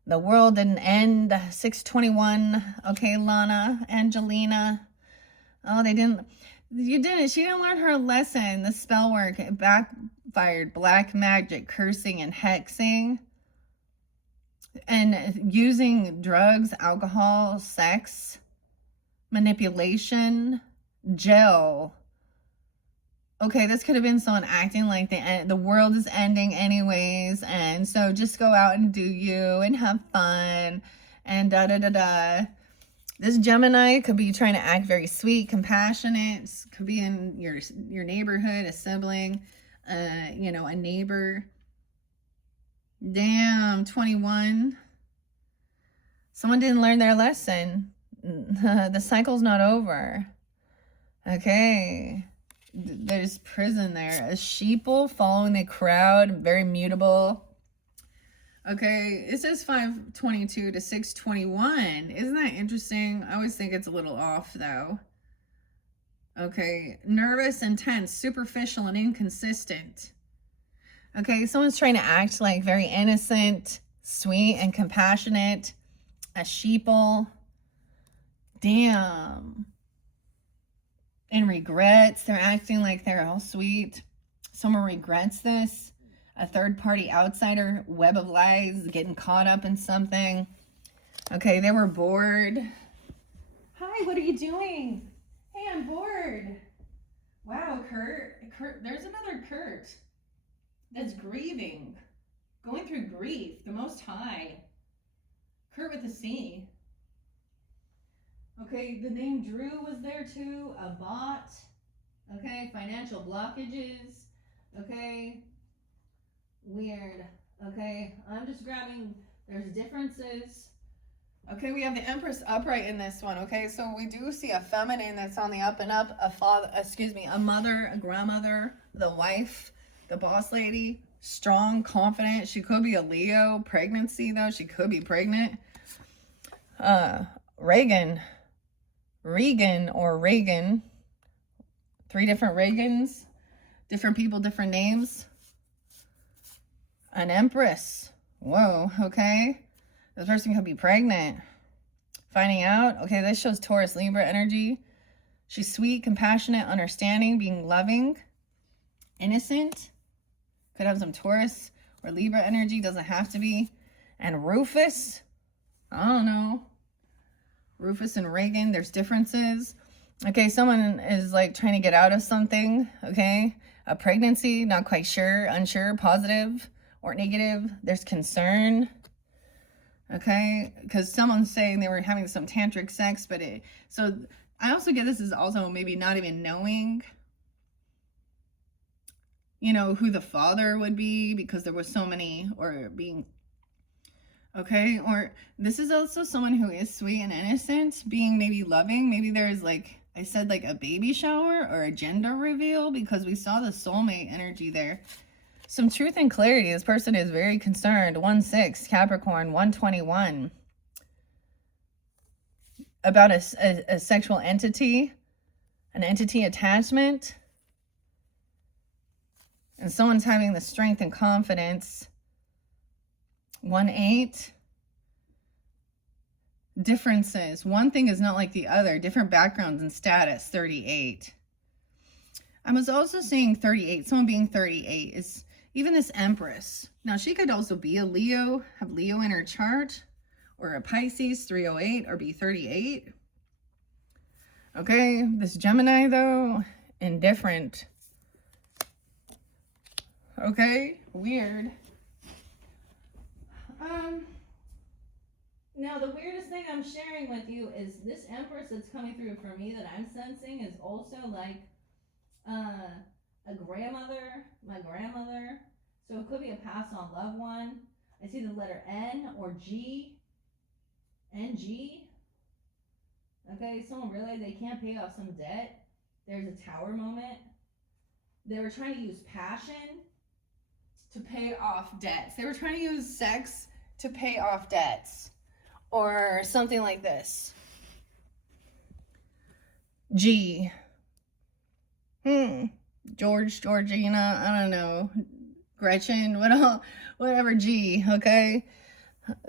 The world didn't end. 621. Okay, Lana, Angelina. Oh, they didn't. You didn't. She didn't learn her lesson. The spell work. It backfired. Black magic, cursing, and hexing. And using drugs, alcohol, sex, manipulation, gel. Okay, this could have been someone acting like the world is ending anyways, and so just go out and do you and have fun and da-da-da-da. This Gemini could be trying to act very sweet, compassionate, could be in your neighborhood, a sibling, you know, a neighbor. Damn, 21. Someone didn't learn their lesson. The cycle's not over. Okay. There's prison there. A sheeple following the crowd, very mutable. Okay, it says 522 to 621. Isn't that interesting? I always think it's a little off though. Okay, nervous, intense, superficial, and inconsistent. Okay, someone's trying to act like very innocent, sweet, and compassionate. A sheeple. Damn. And regrets. They're acting like they're all sweet. Someone regrets this. A third-party outsider, web of lies, getting caught up in something. Okay, they were bored. Hi, what are you doing? Hey, I'm bored. Wow, Kurt, there's another Kurt that's grieving, going through grief, the Most High. Kurt with a C. Okay, the name Drew was there too, a bot. Okay, financial blockages. Okay, weird. Okay, I'm just grabbing, there's differences. Okay, we have the Empress upright in this one. Okay, so we do see a feminine that's on the up and up, a father, a mother, a grandmother, the wife, the boss lady, strong, confident. She could be a Leo. Pregnancy though, she could be pregnant. Reagan, three different Reagans, different people, different names. An Empress. Whoa, okay. This person could be pregnant. Finding out. Okay, this shows Taurus, Libra energy. She's sweet, compassionate, understanding, being loving, innocent. Could have some Taurus or Libra energy. Doesn't have to be. And Rufus. I don't know. Rufus and Reagan, there's differences. Okay, someone is like trying to get out of something. Okay, a pregnancy, not quite sure, unsure, positive or negative. There's concern. Okay, because someone's saying they were having some tantric sex, but so I also get this is also maybe not even knowing, you know, who the father would be because there was so many, or being, okay, or this is also someone who is sweet and innocent, being maybe loving. Maybe there's like, I said, like a baby shower or a gender reveal because we saw the soulmate energy there. Some truth and clarity. This person is very concerned. 1-6, Capricorn, 121. About a sexual entity, an entity attachment. And someone's having the strength and confidence. 1-8. Differences. One thing is not like the other. Different backgrounds and status. 38. I was also saying 38. Someone being 38 is... Even this Empress. Now, she could also be a Leo, have Leo in her chart, or a Pisces, 308, or be 38. Okay, this Gemini, though, indifferent. Okay, weird. Now, the weirdest thing I'm sharing with you is this Empress that's coming through for me that I'm sensing is also like, a grandmother, my grandmother. So it could be a passed on loved one. I see the letter N or G. NG. Okay, someone realized they can't pay off some debt. There's a tower moment. They were trying to use passion to pay off debts. They were trying to use sex to pay off debts. Or something like this. G. George, Georgina, I don't know, Gretchen, whatever, G, okay?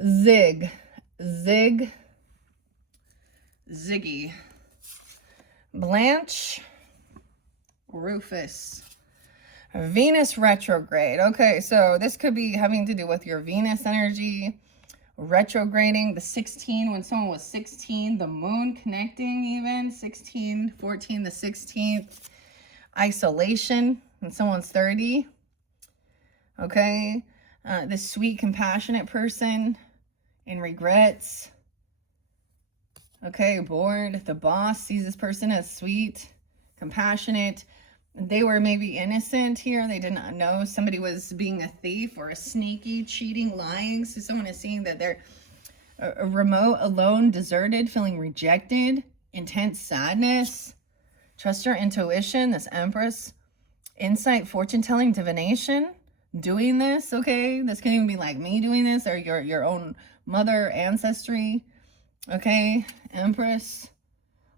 Zig, Ziggy, Blanche, Rufus, Venus retrograde. Okay, so this could be having to do with your Venus energy, retrograding, the 16, when someone was 16, the moon connecting even, 16, 14, the 16th, isolation, when someone's 30, okay, this sweet, compassionate person in regrets, okay, bored, the boss sees this person as sweet, compassionate, they were maybe innocent here. They did not know somebody was being a thief or a sneaky, cheating, lying. So someone is seeing that they're a remote, alone, deserted, feeling rejected, intense sadness. Trust your intuition, this Empress. Insight, fortune telling, divination. Doing this, okay? This can even be like me doing this or your own mother, ancestry. Okay, Empress.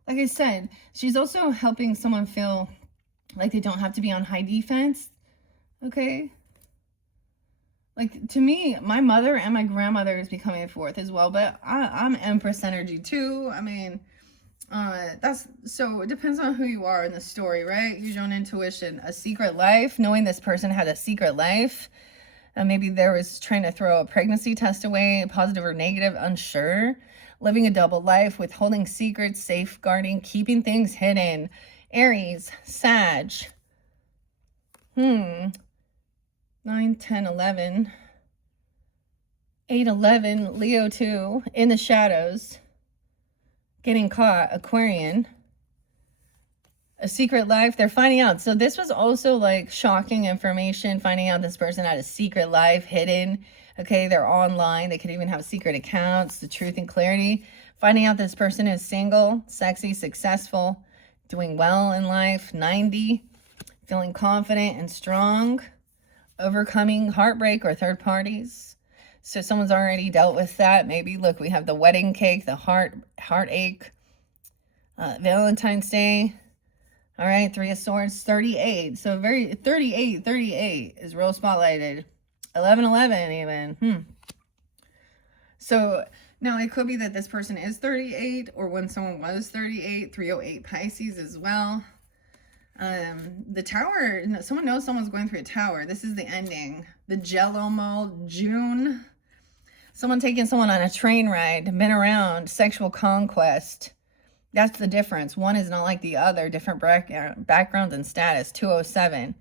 Like I said, she's also helping someone feel like they don't have to be on high defense. Okay. Like, to me, my mother and my grandmother is becoming forth as well, but I'm Empress energy too. I mean, that's, so it depends on who you are in the story, right? Use your own intuition. A secret life, knowing this person had a secret life. Maybe there was trying to throw a pregnancy test away, positive or negative, unsure. Living a double life, withholding secrets, safeguarding, keeping things hidden. Aries, Sag. 9, 10, 11. 8, 11, Leo 2, in the shadows. Getting caught, Aquarian. A secret life, they're finding out. So this was also like shocking information, finding out this person had a secret life hidden. Okay, they're online. They could even have secret accounts, the truth and clarity. Finding out this person is single, sexy, successful, doing well in life. 90, feeling confident and strong. Overcoming heartbreak or third parties. So someone's already dealt with that. Maybe, look, we have the wedding cake, the heartache, Valentine's Day. All right, 3 of Swords, 38. So 38 is real spotlighted. 11, 11 even. So now it could be that this person is 38, or when someone was 38, 308 Pisces as well. The Tower, someone knows someone's going through a tower. This is the ending. The Jello mold, June. Someone taking someone on a train ride, been around, sexual conquest. That's the difference. One is not like the other, different backgrounds and status. 207.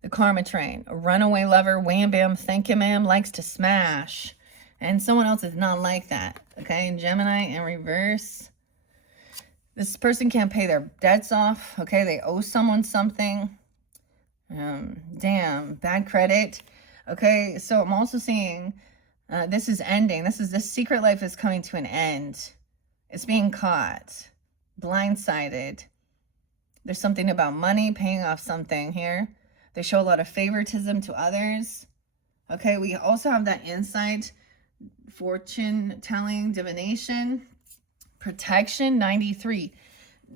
The Karma Train. A runaway lover, wham bam, thank you ma'am, likes to smash. And someone else is not like that. Okay, Gemini in reverse. This person can't pay their debts off. Okay, they owe someone something. Damn, bad credit. Okay, so I'm also seeing this is ending. This secret life is coming to an end. It's being caught, blindsided. There's something about money, paying off something here. They show a lot of favoritism to others. Okay, we also have that insight, fortune telling, divination, protection, 93.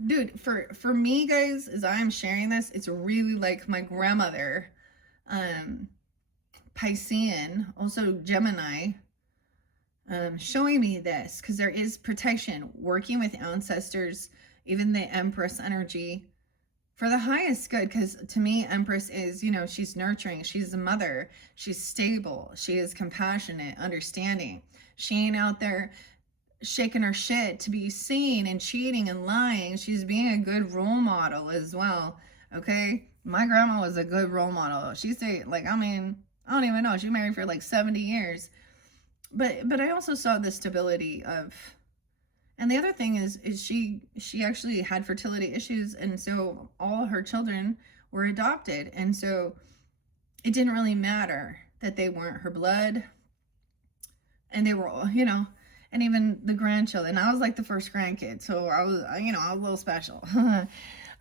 Dude, for me, guys, as I'm sharing this, it's really like my grandmother, Piscean, also Gemini, showing me this, because there is protection, working with ancestors, even the Empress energy, for the highest good. Because to me, Empress is, she's nurturing, she's a mother, she's stable, she is compassionate, understanding. She ain't out there shaking her shit to be seen and cheating and lying. She's being a good role model as well. Okay, my grandma was a good role model. She stayed, like, I don't even know, she married for like 70 years. But I also saw the stability of, and the other thing is she actually had fertility issues, and so all her children were adopted, and so it didn't really matter that they weren't her blood, and they were all, and even the grandchildren. I was like the first grandkid, so I was a little special.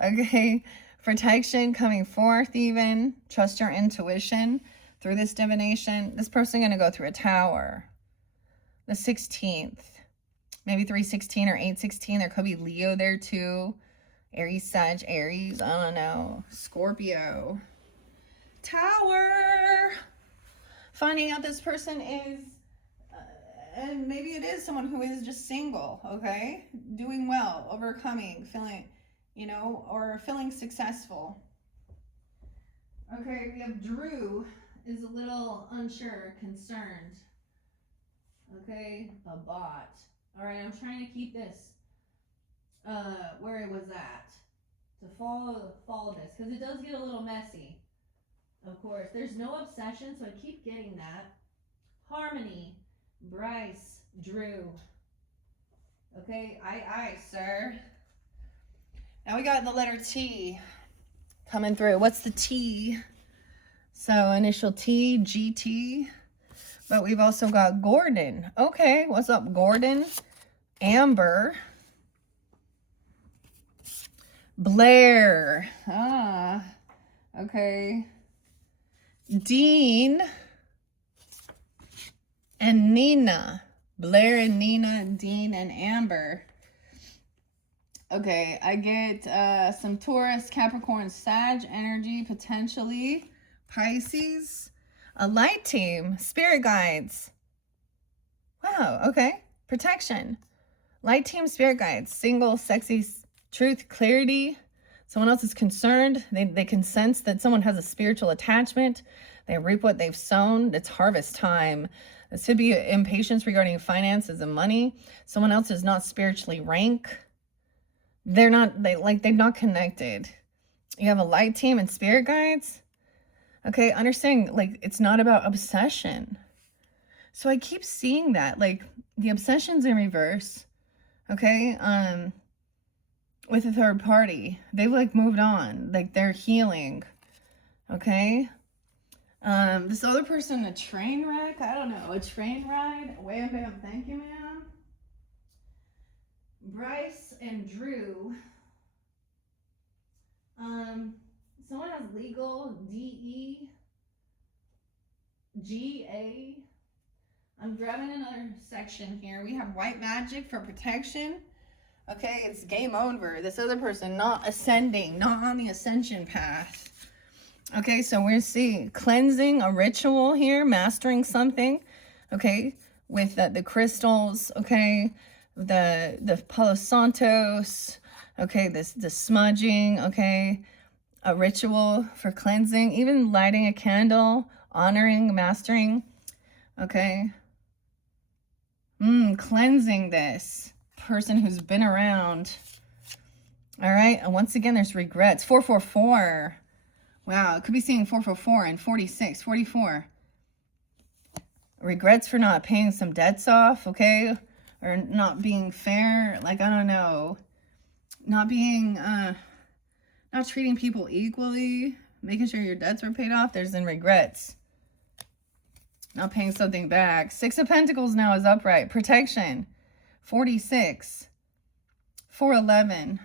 Okay, protection coming forth, even trust your intuition through this divination. This person gonna go through a tower. The 16th, maybe 316 or 816. There could be Leo there too. Aries, Sag, Aries, I don't know. Scorpio. Tower. Finding out this person is, and maybe it is someone who is just single, okay? Doing well, overcoming, feeling, or feeling successful. Okay, we have Drew is a little unsure, concerned. Okay, a bot. All right, I'm trying to keep this where it was at to follow this, because it does get a little messy. Of course, there's no obsession, so I keep getting that. Harmony, Bryce, Drew. Okay, aye, sir. Now we got the letter T. coming through. What's the T? So initial T, GT. But we've also got Gordon. Okay, what's up, Gordon? Amber. Blair. Ah, okay. Dean and Nina. Blair and Nina, Dean and Amber. Okay, I get some Taurus, Capricorn, Sag energy, potentially. Pisces. A light team. Spirit guides. Wow, okay. Protection. Light team, spirit guides. Single, sexy, truth, clarity. Someone else is concerned. They can sense that someone has a spiritual attachment. They reap what they've sown. It's harvest time. This could be impatience regarding finances and money. Someone else is not spiritually rank. They've not connected. You have a light team and spirit guides. Okay, understanding, like, it's not about obsession. So I keep seeing that, like, the obsession's in reverse. Okay, with a third party. They've, like, moved on. Like, they're healing. Okay? This other person, a train wreck? I don't know. A train ride? Wham, bam, thank you, ma'am. Bryce and Drew. Someone has legal, DE, GA. I'm grabbing another section here. We have white magic for protection. Okay, it's game over. This other person not ascending, not on the ascension path. Okay, so we're seeing cleansing, a ritual here, mastering something. Okay, with the crystals. Okay, the Palo Santos. Okay, the smudging. Okay, a ritual for cleansing, even lighting a candle, honoring, mastering. Okay, cleansing this person who's been around. All right, and once again, there's regrets. 444. Wow, it could be seeing 444 and 46, 44. Regrets for not paying some debts off, okay? Or not being fair, like, I don't know. Not being, not treating people equally. Making sure your debts were paid off. There's then regrets. Not paying something back. 6 of Pentacles now is upright. Protection. 46. 411.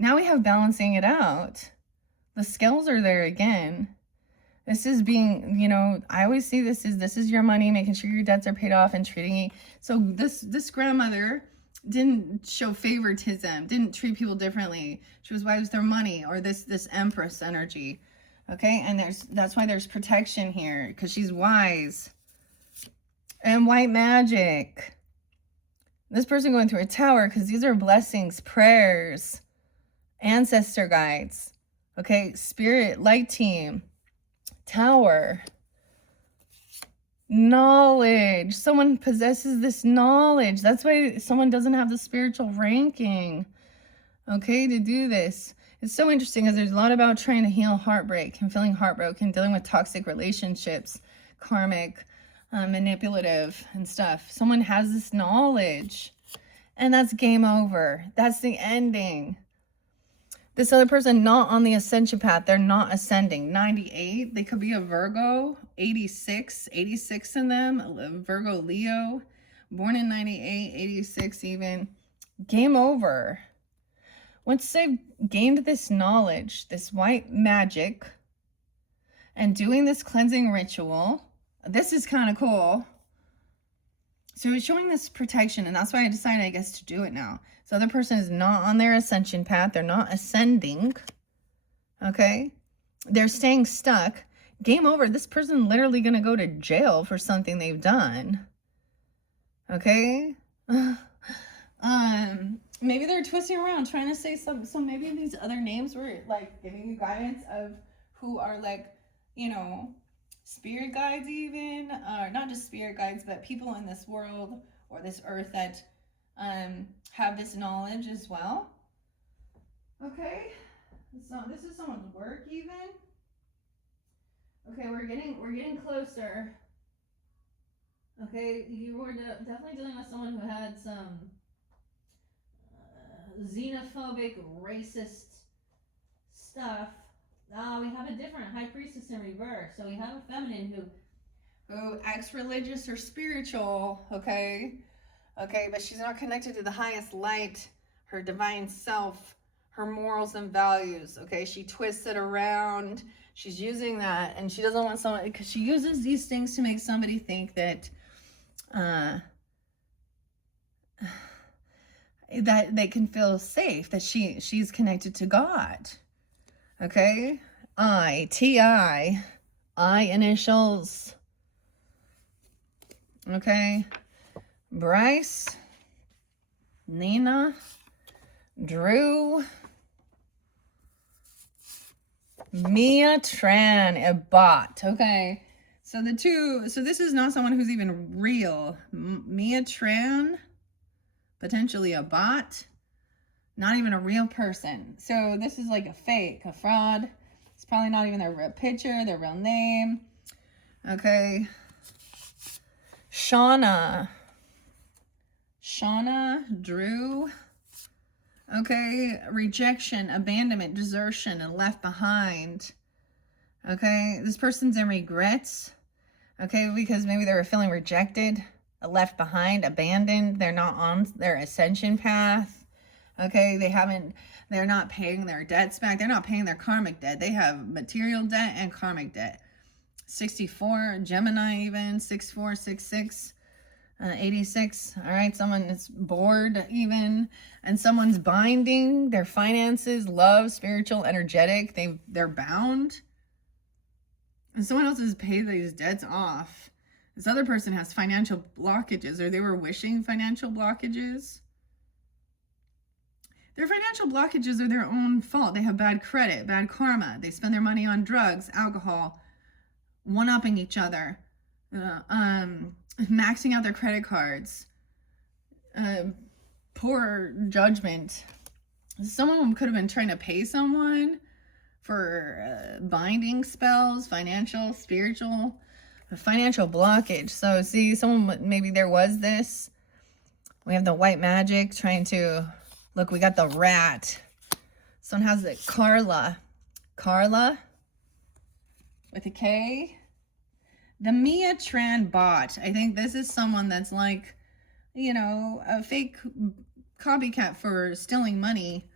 Now we have balancing it out. The scales are there again. This is being, you know, I always see this is your money, making sure your debts are paid off and treating you. So this grandmother didn't show favoritism, didn't treat people differently. She was wise with their money, or this Empress energy. Okay, and that's why there's protection here, because she's wise. And white magic. This person going through a tower, because these are blessings, prayers, ancestor guides. Okay, spirit, light team, tower, knowledge. Someone possesses this knowledge. That's why someone doesn't have the spiritual ranking, okay, to do this. It's so interesting because there's a lot about trying to heal heartbreak and feeling heartbroken, dealing with toxic relationships, karmic, manipulative and stuff. Someone has this knowledge, and that's game over. That's the ending. This other person not on the ascension path. They're not ascending. 98. They could be a Virgo. 86. 86 in them. Virgo, Leo. Born in 98. 86 even. Game over. Once they've gained this knowledge, this white magic, and doing this cleansing ritual, this is kind of cool. So it's showing this protection, and that's why I decided, I guess, to do it now. So the other person is not on their ascension path. They're not ascending. Okay? They're staying stuck. Game over. This person literally going to go to jail for something they've done. Okay? Maybe they're twisting around trying to say some, so maybe these other names were like giving you guidance of who are, like, you know, spirit guides even, or not just spirit guides, but people in this world or this earth that have this knowledge as well. Okay, so this is someone's work even. Okay, we're getting closer. Okay, you were definitely dealing with someone who had some xenophobic, racist stuff. We have a different high priestess in reverse. So we have a feminine who acts religious or spiritual, okay? Okay, but she's not connected to the highest light, her divine self, her morals and values, okay? She twists it around. She's using that, and she doesn't want someone, because she uses these things to make somebody think that that they can feel safe, that she's connected to God. Okay? I initials. Okay? Bryce, Nina, Drew, Mia Tran, a bot. Okay. So this is not someone who's even real. Mia Tran, potentially a bot, not even a real person. So this is like a fake, a fraud. It's probably not even their real picture, their real name. Okay. Shauna, Drew. Okay, rejection, abandonment, desertion, and left behind. Okay, this person's in regrets. Okay, because maybe they were feeling rejected, left behind, abandoned. They're not on their ascension path. Okay, they're not paying their debts back. They're not paying their karmic debt. They have material debt and karmic debt. 64, Gemini even, 64, 66. 86. All right, someone is bored even, and someone's binding their finances, love, spiritual, energetic. They're bound, and someone else has paid these debts off. This other person has financial blockages, or they were wishing financial blockages. Their financial blockages are their own fault. They have bad credit, bad karma. They spend their money on drugs, alcohol, one-upping each other. Maxing out their credit cards, poor judgment. Someone could have been trying to pay someone for binding spells, financial, spiritual, financial blockage. So see, someone, maybe there was this. We have the white magic trying to, look, we got the rat. Someone has it, Carla with a K. The Mia Tran bot. I think this is someone that's like, you know, a fake copycat for stealing money.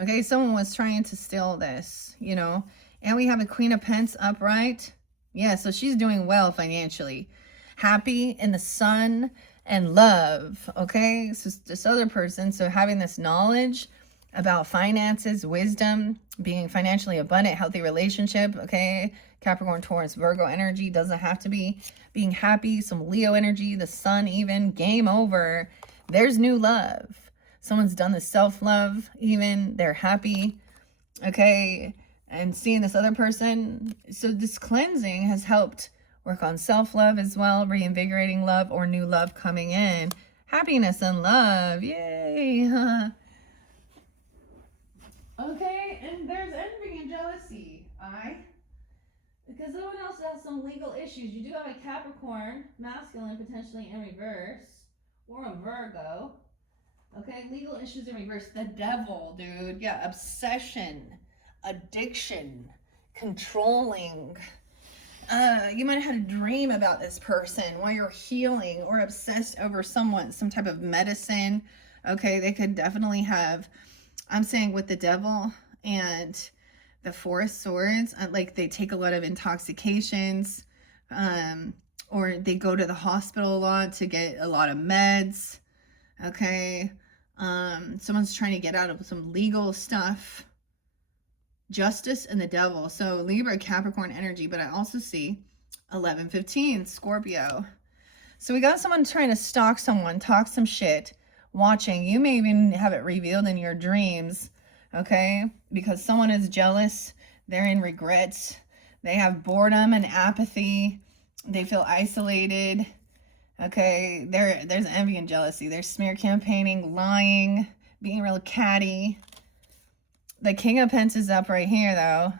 Okay, someone was trying to steal this, you know. And we have a Queen of Pence upright. Yeah, so she's doing well financially. Happy in the sun and love. Okay, so this other person, so having this knowledge about finances, wisdom, being financially abundant, healthy relationship, okay? Capricorn, Taurus, Virgo energy, doesn't have to be. Being happy, some Leo energy, the sun even, game over. There's new love. Someone's done the self-love even, they're happy, okay? And seeing this other person, so this cleansing has helped work on self-love as well, reinvigorating love or new love coming in. Happiness and love, yay! Okay, and there's envy and jealousy, because someone else has some legal issues. You do have a Capricorn, masculine, potentially in reverse, or a Virgo. Okay, legal issues in reverse. The devil, dude. Yeah, obsession, addiction, controlling. You might have had a dream about this person while you're healing, or obsessed over someone, some type of medicine. Okay, they could definitely have, I'm saying with the devil and the Four of Swords, like they take a lot of intoxications, or they go to the hospital a lot to get a lot of meds. Okay, someone's trying to get out of some legal stuff. Justice and the devil. So Libra, Capricorn energy, but I also see 11-15, Scorpio. So we got someone trying to stalk someone, talk some shit, watching. You may even have it revealed in your dreams, okay? Because someone is jealous, they're in regrets, they have boredom and apathy, they feel isolated, okay? There's envy and jealousy, there's smear campaigning, lying, being real catty. The King of Pence is up right here, though.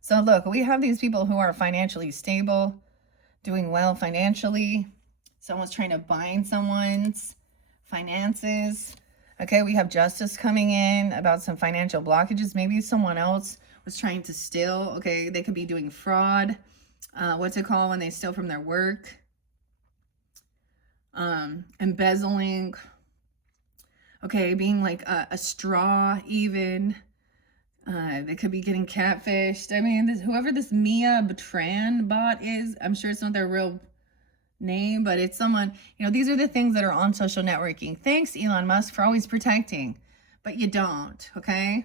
So look, we have these people who are financially stable, doing well financially. Someone's trying to bind someone's finances. Okay, we have justice coming in about some financial blockages. Maybe someone else was trying to steal. Okay, they could be doing fraud. What's it called when they steal from their work? Embezzling. Okay, being like a straw even. They could be getting catfished. I mean, whoever this Mia Betran bot is, I'm sure it's not their real name, but it's someone, you know, these are the things that are on social networking. Thanks, Elon Musk, for always protecting, but you don't, okay?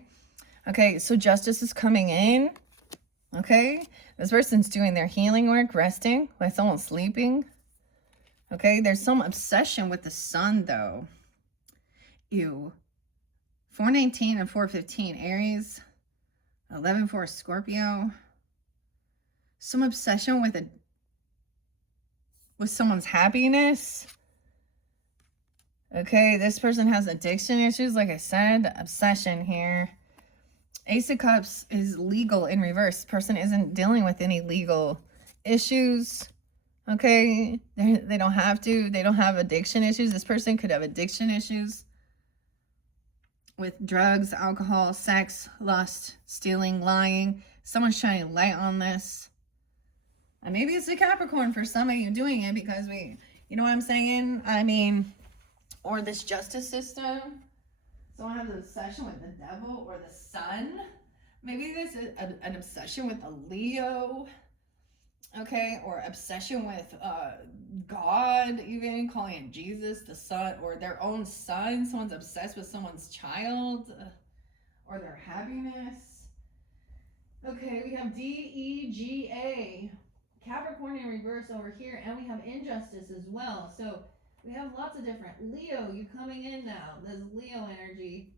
Okay, so justice is coming in, okay? This person's doing their healing work, resting, while someone's sleeping, okay? There's some obsession with the sun, though. Ew. 419 and 415, Aries. 11-4, Scorpio. Some obsession with someone's happiness. Okay, this person has addiction issues, like I said. Obsession here. Ace of Cups is legal in reverse. Person isn't dealing with any legal issues. Okay, they don't have to. They don't have addiction issues. This person could have addiction issues with drugs, alcohol, sex, lust, stealing, lying. Someone's shining light on this. And maybe it's a Capricorn for some of you doing it because you know what I'm saying? I mean, or this justice system. Someone has an obsession with the devil or the sun. Maybe there's an obsession with a Leo. Okay, or obsession with God, even calling it Jesus, the son, or their own son. Someone's obsessed with someone's child or their happiness. Okay, we have DEGA, Capricorn in reverse over here, and we have injustice as well. So we have lots of different. Leo, you coming in now. This Leo energy.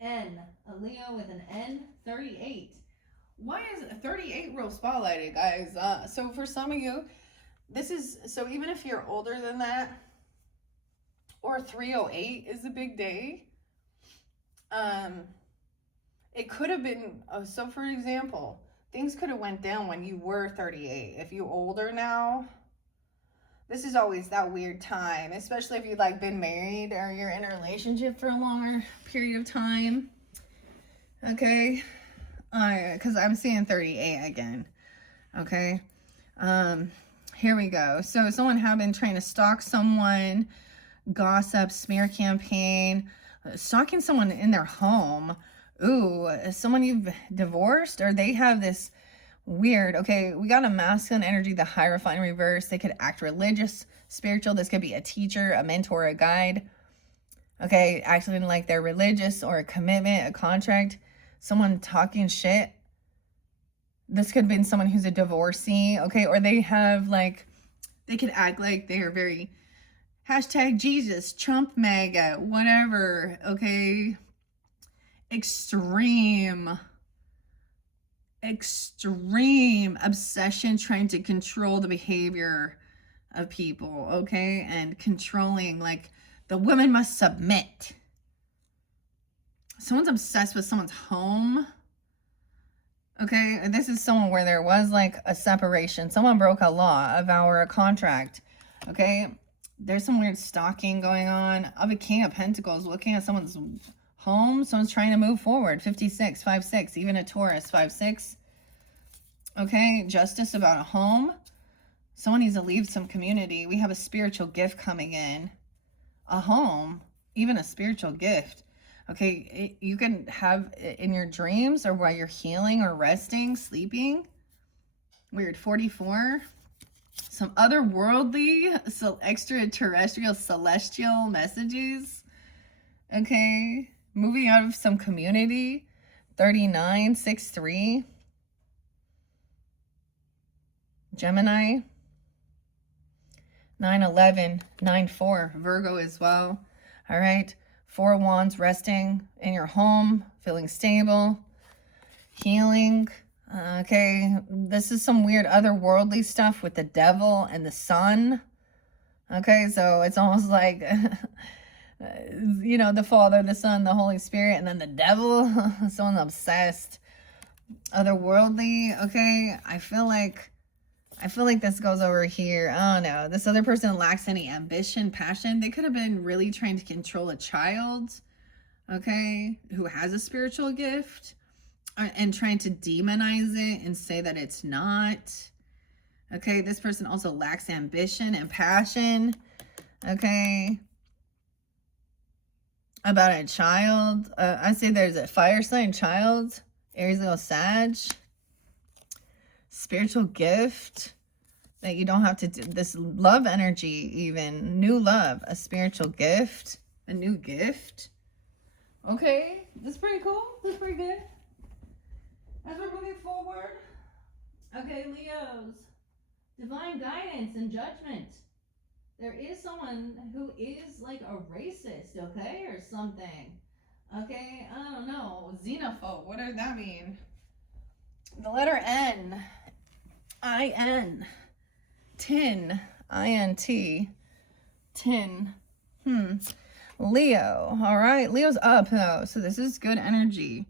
N, a Leo with an N, 38. Why is 38 real spotlighted, guys? So for some of you, this is, so even if you're older than that, or 308 is a big day, it could have been, so for example, things could have went down when you were 38. If you're older now, this is always that weird time, especially if you've like been married or you're in a relationship for a longer period of time. Okay. Because I'm seeing 38 again. Okay. Here we go. So someone had been trying to stalk someone, gossip, smear campaign, stalking someone in their home. Ooh, someone you've divorced, or they have this weird, okay, we got a masculine energy, the Hierophant in reverse. They could act religious, spiritual. This could be a teacher, a mentor, a guide. Okay, acting like they're religious, or a commitment, a contract. Someone talking shit. This could have been someone who's a divorcee, okay? Or they have like, they could act like they are very hashtag Jesus, Trump MAGA, whatever, okay? Extreme obsession trying to control the behavior of people, okay? And controlling, like, the women must submit. Someone's obsessed with someone's home. Okay, this is someone where there was like a separation. Someone broke a law, a vow, or a contract. Okay, there's some weird stalking going on. Of a King of Pentacles looking at someone's home. Someone's trying to move forward. 56, 5-6, even a Taurus, 5-6. Okay, justice about a home. Someone needs to leave some community. We have a spiritual gift coming in. A home, even a spiritual gift. Okay, you can have it in your dreams or while you're healing or resting, sleeping. Weird. 44. Some otherworldly, so extraterrestrial, celestial messages. Okay, moving out of some community. 39, 6-3. Gemini. 9-11, 9-4. Virgo as well. All right. 4 of Wands, resting in your home, feeling stable, healing. Okay, this is some weird otherworldly stuff with the devil and the sun. Okay, so it's almost like, you know, the Father, the Son, the Holy Spirit, and then the devil. Someone obsessed. Otherworldly, okay, I feel like I feel like this goes over here. I don't know. This other person lacks any ambition, passion. They could have been really trying to control a child, okay, who has a spiritual gift, and trying to demonize it and say that it's not. Okay, this person also lacks ambition and passion, okay, about a child. I say there's a fire sign child, Aries, Leo, Sag. Spiritual gift that you don't have to do. This love energy, even new love, a spiritual gift, a new gift. Okay, that's pretty cool. That's pretty good. As we're moving forward, okay, Leos, divine guidance and judgment. There is someone who is like a racist, okay, or something. Okay, I don't know. Xenophobe, what does that mean? The letter N. I-N. Tin. I-N-T. Tin. Leo. All right. Leo's up, though. So this is good energy.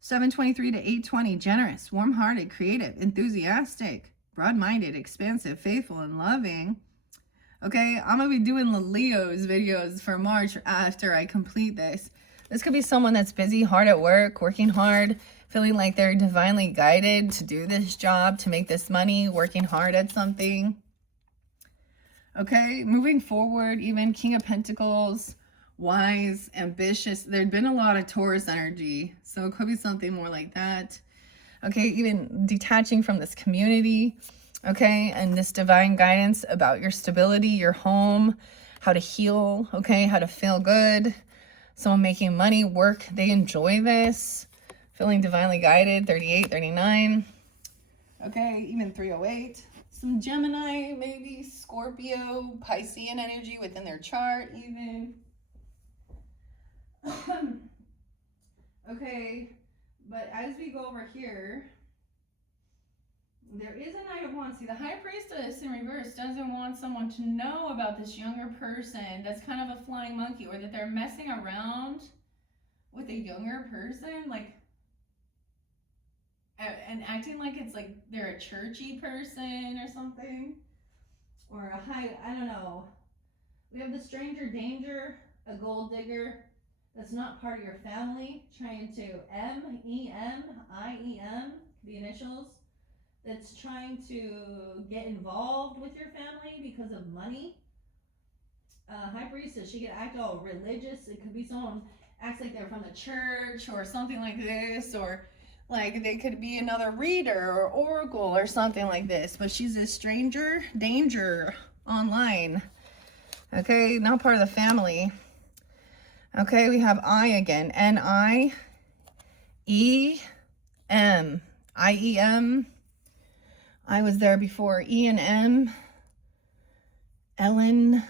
723 to 820. Generous, warm-hearted, creative, enthusiastic, broad-minded, expansive, faithful, and loving. Okay, I'm going to be doing the Leo's videos for March after I complete this. This could be someone that's busy, hard at work, working hard, feeling like they're divinely guided to do this job, to make this money, working hard at something. Okay, moving forward, even King of Pentacles, wise, ambitious. There'd been a lot of Taurus energy, so it could be something more like that. Okay, even detaching from this community, okay, and this divine guidance about your stability, your home, how to heal, okay, how to feel good. Someone making money, work, they enjoy this. Feeling divinely guided, 38, 39. Okay, even 308. Some Gemini, maybe Scorpio, Piscean energy within their chart even. Okay, but as we go over here, there is a Knight of Wands. See, the High Priestess in reverse doesn't want someone to know about this younger person that's kind of a flying monkey, or that they're messing around with a younger person, like, and acting like it's like they're a churchy person or something, or a high, I don't know. We have the stranger danger, a gold digger that's not part of your family, trying to M-E-M-I-E-M, the initials, that's trying to get involved with your family because of money. High Priestess, she could act all religious. It could be someone acts like they're from the church or something like this, or like they could be another reader or oracle or something like this, but she's a stranger danger online. Okay, not part of the family. Okay, we have I again. N-I-E-M. I-E-M. I was there before. E and M. Ellen.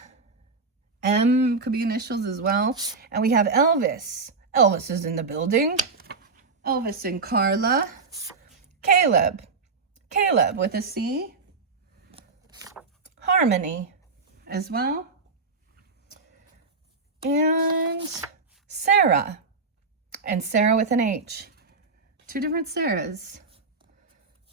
M could be initials as well. And we have Elvis. Elvis is in the building. Elvis and Carla. Caleb. Caleb with a C. Harmony as well. And Sarah. And Sarah with an H. Two different Sarahs.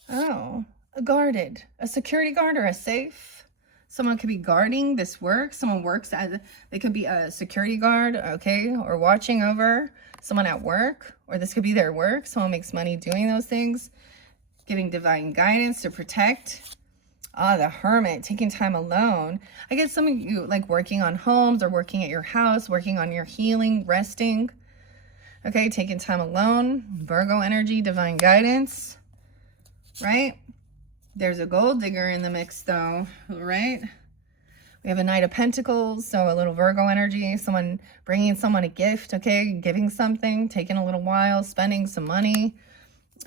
Oh, a guarded. A security guard or a safe. Someone could be guarding this work. Someone works as, they could be a security guard, okay, or watching over someone at work, or this could be their work. Someone makes money doing those things, giving divine guidance to protect. Ah, the Hermit, taking time alone. I guess some of you like working on homes or working at your house, working on your healing, resting. Okay, taking time alone. Virgo energy, divine guidance, right? There's a gold digger in the mix though, right? We have a Knight of Pentacles, so a little Virgo energy, someone bringing someone a gift, okay, giving something, taking a little while, spending some money,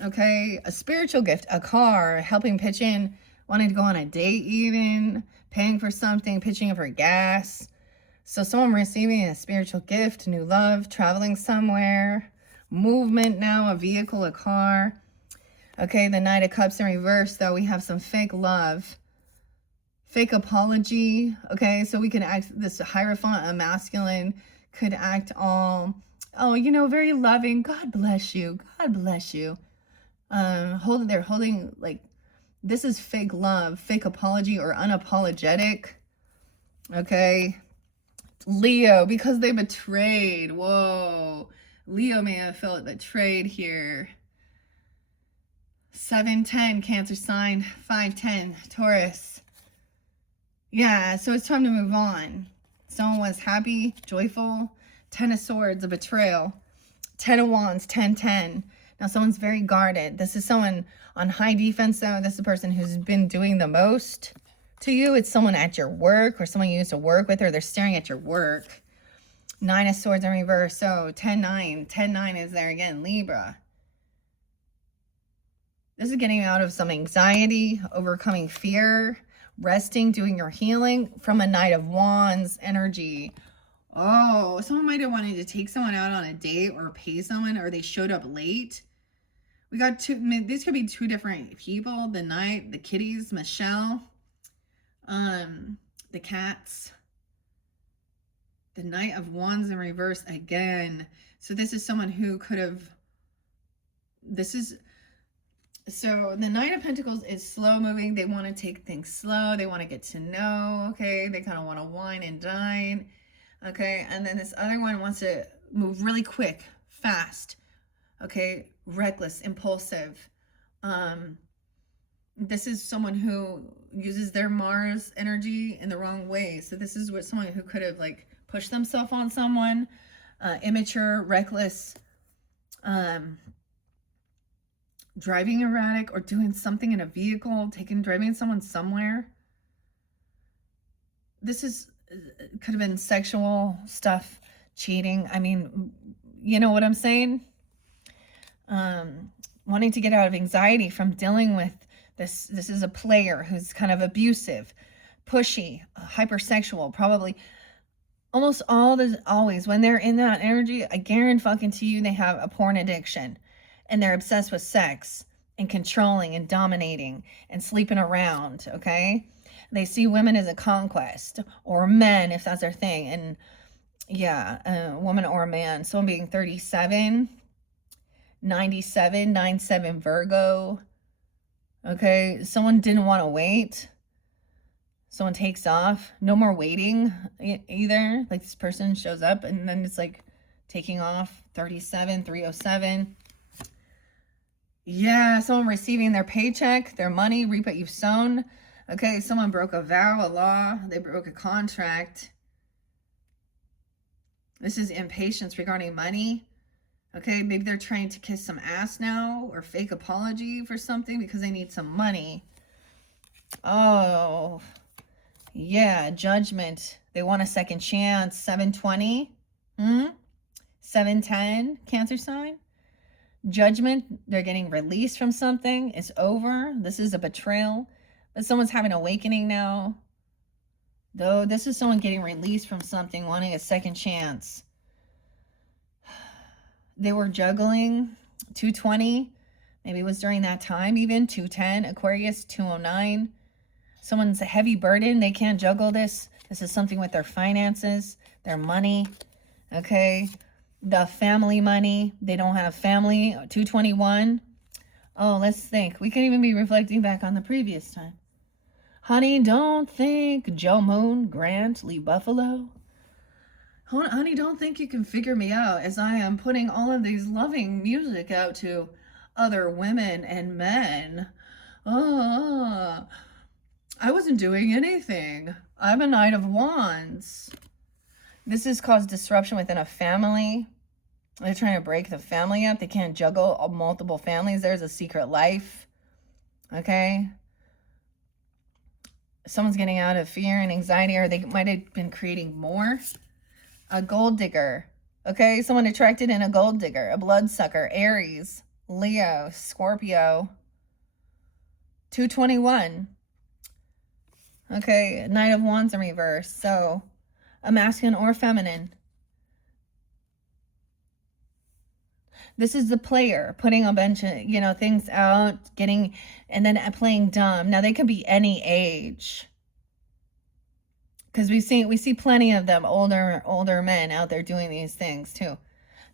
okay, a spiritual gift, a car, helping pitch in, wanting to go on a date even, paying for something, pitching in for gas. So someone receiving a spiritual gift, new love, traveling somewhere, movement now, a vehicle, a car. Okay, the Knight of Cups in reverse, though, we have some fake love. Fake apology, okay? So we can act, this Hierophant, a masculine, could act all, oh, you know, very loving. God bless you. God bless you. They're holding, like, This is fake love, fake apology, or unapologetic. Okay. Leo, because they betrayed. Whoa. Leo may have felt betrayed here. 7-10, Cancer sign. 5-10, Taurus. Yeah, so it's time to move on. Someone was happy, joyful. 10 of Swords, a betrayal. 10 of Wands, 10-10. Now someone's very guarded. This is someone on high defense though. This is a person who's been doing the most to you. It's someone at your work or someone you used to work with, or they're staring at your work. 9 of Swords in reverse. So 10-9. 10-9 is there again, Libra. This is getting out of some anxiety, overcoming fear, resting, doing your healing from a Knight of Wands energy. Oh, someone might have wanted to take someone out on a date or pay someone, or they showed up late. We got two, these could be two different people. The Knight, the kitties, Michelle, the cats. The Knight of Wands in reverse again. So this is someone who could have, so the Knight of Pentacles is slow moving. They want to take things slow. They want to get to know, okay? They kind of want to wine and dine, okay? And then this other one wants to move really quick, fast, okay? Reckless, impulsive. This is someone who uses their Mars energy in the wrong way. So this is what someone who could have like pushed themselves on someone, immature, reckless, driving erratic, or doing something in a vehicle, driving someone somewhere. This is could have been sexual stuff, cheating. I mean, you know what I'm saying? Wanting to get out of anxiety from dealing with this. This is a player who's kind of abusive, pushy, hypersexual, probably. Almost always when they're in that energy, I guarantee you they have a porn addiction. And they're obsessed with sex and controlling and dominating and sleeping around, okay? They see women as a conquest, or men, if that's their thing. And yeah, a woman or a man. Someone being 37, 97, 9-7 Virgo, okay? Someone didn't want to wait. Someone takes off. No more waiting either. Like this person shows up and then it's like taking off. 37, 307. Yeah, someone receiving their paycheck, their money, reap what you've sown. Okay, someone broke a vow, a law. They broke a contract. This is impatience regarding money. Okay, maybe they're trying to kiss some ass now or fake apology for something because they need some money. Oh, yeah, judgment. They want a second chance. 720. 710, Cancer sign. Judgment, they're getting released from something. It's over. This is a betrayal. But someone's having an awakening now. Though this is someone getting released from something, wanting a second chance. They were juggling. 220. Maybe it was during that time even. 210. Aquarius, 209. Someone's a heavy burden. They can't juggle this. This is something with their finances, their money. Okay. The family money. They don't have family. 221. Oh, let's think. We can even be reflecting back on the previous time. Honey, don't think Joe Moon, Grant, Lee Buffalo. Honey, don't think you can figure me out as I am putting all of these loving music out to other women and men. I wasn't doing anything. I'm a Knight of Wands. This has caused disruption within a family. They're trying to break the family up. They can't juggle multiple families. There's a secret life. Okay. Someone's getting out of fear and anxiety, or they might have been creating more. A gold digger. Okay. Someone attracted in a gold digger, a bloodsucker, Aries, Leo, Scorpio. 221. Okay. Knight of Wands in reverse. So a masculine or feminine. This is the player putting a bunch of, things out, and then playing dumb. Now they could be any age. Because we see plenty of them, older men out there doing these things too.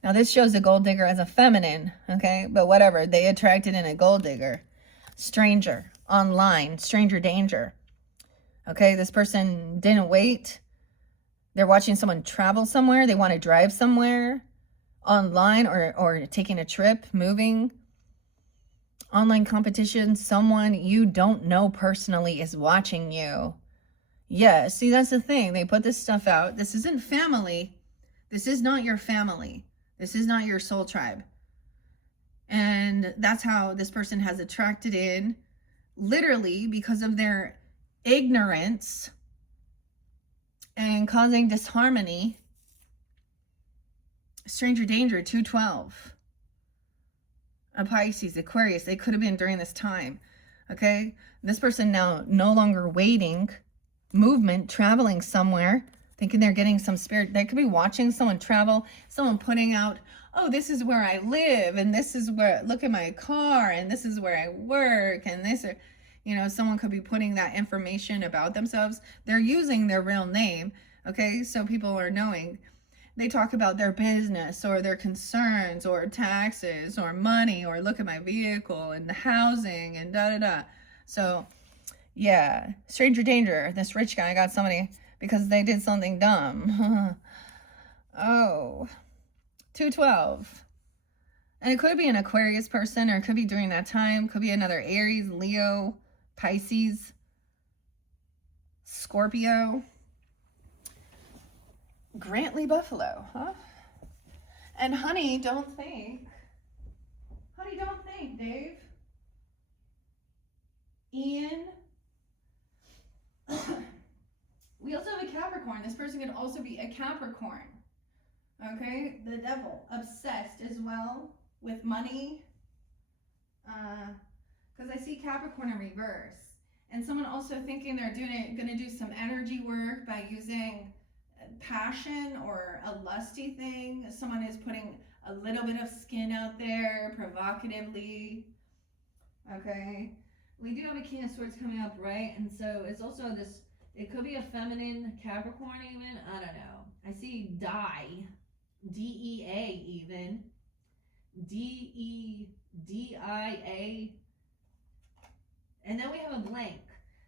Now this shows a gold digger as a feminine, okay? But whatever, they attracted in a gold digger. Stranger, online, stranger danger. Okay, this person didn't wait. They're watching someone travel somewhere. They want to drive somewhere online, or taking a trip, moving. Online competition, someone you don't know personally is watching you. Yeah, see, that's the thing. They put this stuff out. This isn't family. This is not your family. This is not your soul tribe. And that's how this person has attracted in, literally because of their ignorance and causing disharmony. Stranger danger, 212. A Pisces, Aquarius, they could have been during this time. Okay, this person now no longer waiting, movement, traveling somewhere, thinking they're getting some spirit. They could be watching someone travel, someone putting out, oh, this is where I live, and this is where, look at my car, and this is where I work, and this, you know, someone could be putting that information about themselves. They're using their real name, okay, so people are knowing. They talk about their business or their concerns or taxes or money, or look at my vehicle and the housing and da-da-da. So, yeah, stranger danger. This rich guy got somebody because they did something dumb. Oh, 212. And it could be an Aquarius person, or it could be during that time. Could be another Aries, Leo, Pisces, Scorpio. Grantley Buffalo, huh? And honey, don't think. Honey, don't think, Dave. Ian. We also have a Capricorn. This person could also be a Capricorn. Okay, the devil, obsessed as well with money. Because I see Capricorn in reverse. And someone also thinking they're gonna do some energy work by using passion or a lusty thing. Someone is putting a little bit of skin out there provocatively. Okay, we do have a King of Swords coming up, right? And so it's also this, it could be a feminine Capricorn even, I don't know. I see die, D-E-A even, D-E-D-I-A, and then we have a blank.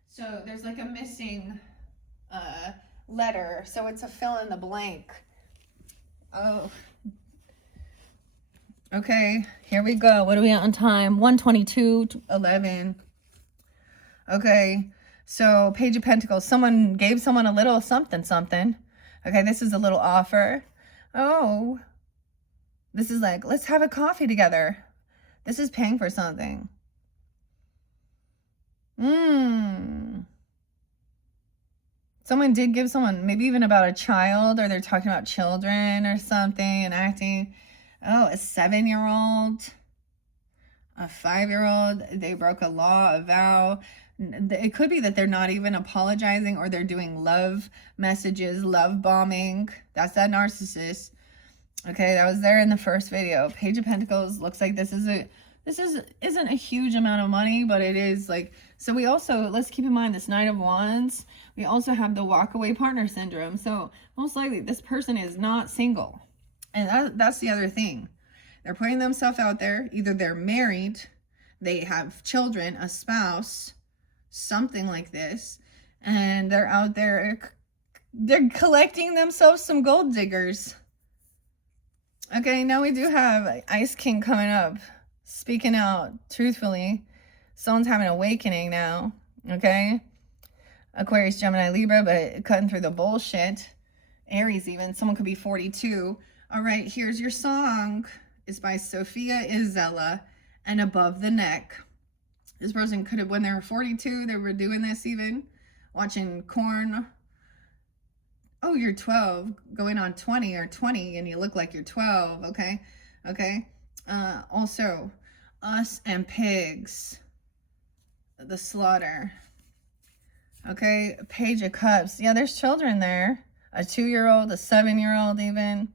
So there's like a missing letter, so it's a fill in the blank. Oh, okay, here we go. What are we at on time? 1:22:11. Okay, so Page of Pentacles. Someone gave someone a little something. Okay, this is a little offer. Oh, this is like, let's have a coffee together. This is paying for something. Someone did give someone, maybe even about a child, or they're talking about children or something and acting. Oh, a 7-year-old, a 5-year-old, they broke a law, a vow. It could be that they're not even apologizing, or they're doing love messages, love bombing. That's that narcissist. Okay, that was there in the first video. Page of Pentacles looks like isn't a huge amount of money, but it is like, so we also, let's keep in mind this Knight of Wands. We also have the walk away partner syndrome. So most likely this person is not single. And that's the other thing. They're putting themselves out there. Either they're married, they have children, a spouse, something like this, and they're out there, they're collecting themselves some gold diggers. Okay, now we do have Ice King coming up, speaking out truthfully. Someone's having an awakening now, okay? Aquarius, Gemini, Libra, but cutting through the bullshit. Aries even, someone could be 42. All right, here's your song. It's by Sophia Isella, and Above the Neck. This person could have, when they were 42, they were doing this even, watching Korn. Oh, you're 12, going on 20 or 20, and you look like you're 12, okay? Okay. Also, Us and Pigs, The Slaughter. Okay, Page of Cups. Yeah, there's children there. A 2-year-old, a 7-year-old even.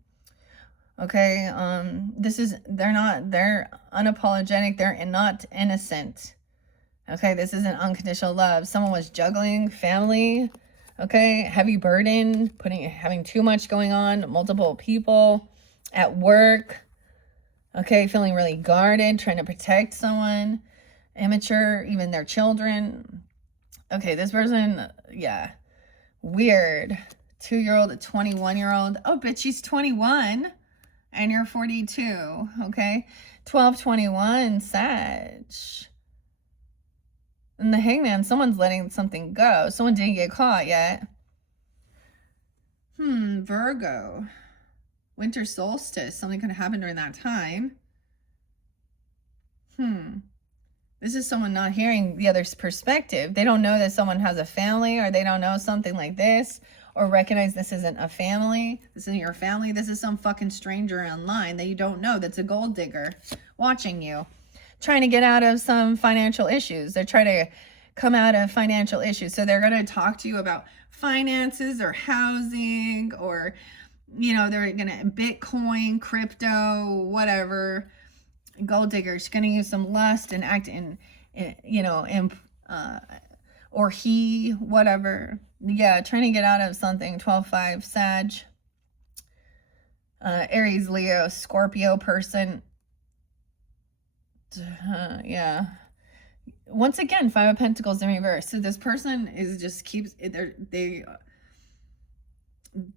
Okay, they're unapologetic. They're not innocent. Okay, this isn't unconditional love. Someone was juggling family. Okay, heavy burden, having too much going on, multiple people at work. Okay, feeling really guarded, trying to protect someone. immature, even their children. Okay, this person, yeah, weird. 2-year-old, a 21-year-old. Oh, bitch, she's 21 and you're 42. Okay, 12/21, Sag. And the Hangman, someone's letting something go. Someone didn't get caught yet. Virgo. Winter solstice. Something could happen during that time. This is someone not hearing the other's perspective. They don't know that someone has a family, or they don't know something like this, or recognize this isn't a family. This isn't your family. This is some fucking stranger online that you don't know that's a gold digger watching you, trying to get out of some financial issues. They're trying to come out of financial issues. So they're going to talk to you about finances or housing, or, you know, they're going to Bitcoin, crypto, whatever. Gold diggers going to use some lust and act in you know, or he, whatever. Yeah, trying to get out of something. 12/5, Sag. Aries, Leo, Scorpio person. Yeah. Once again, 5 of Pentacles in reverse. So this person is just keeps,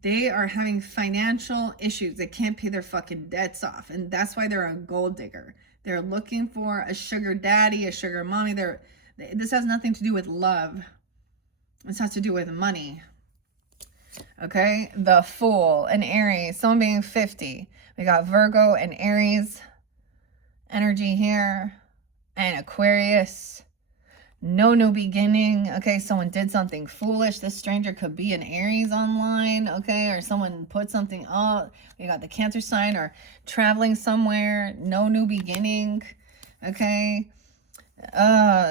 they are having financial issues. They can't pay their fucking debts off. And that's why they're a gold digger. They're looking for a sugar daddy, a sugar mommy. This has nothing to do with love. This has to do with money. Okay. The Fool and Aries. Someone being 50. We got Virgo and Aries energy here. And Aquarius. No new beginning. Okay, someone did something foolish. This stranger could be an Aries online. Okay, or someone put something up. We got the Cancer sign, or traveling somewhere. No new beginning. Okay.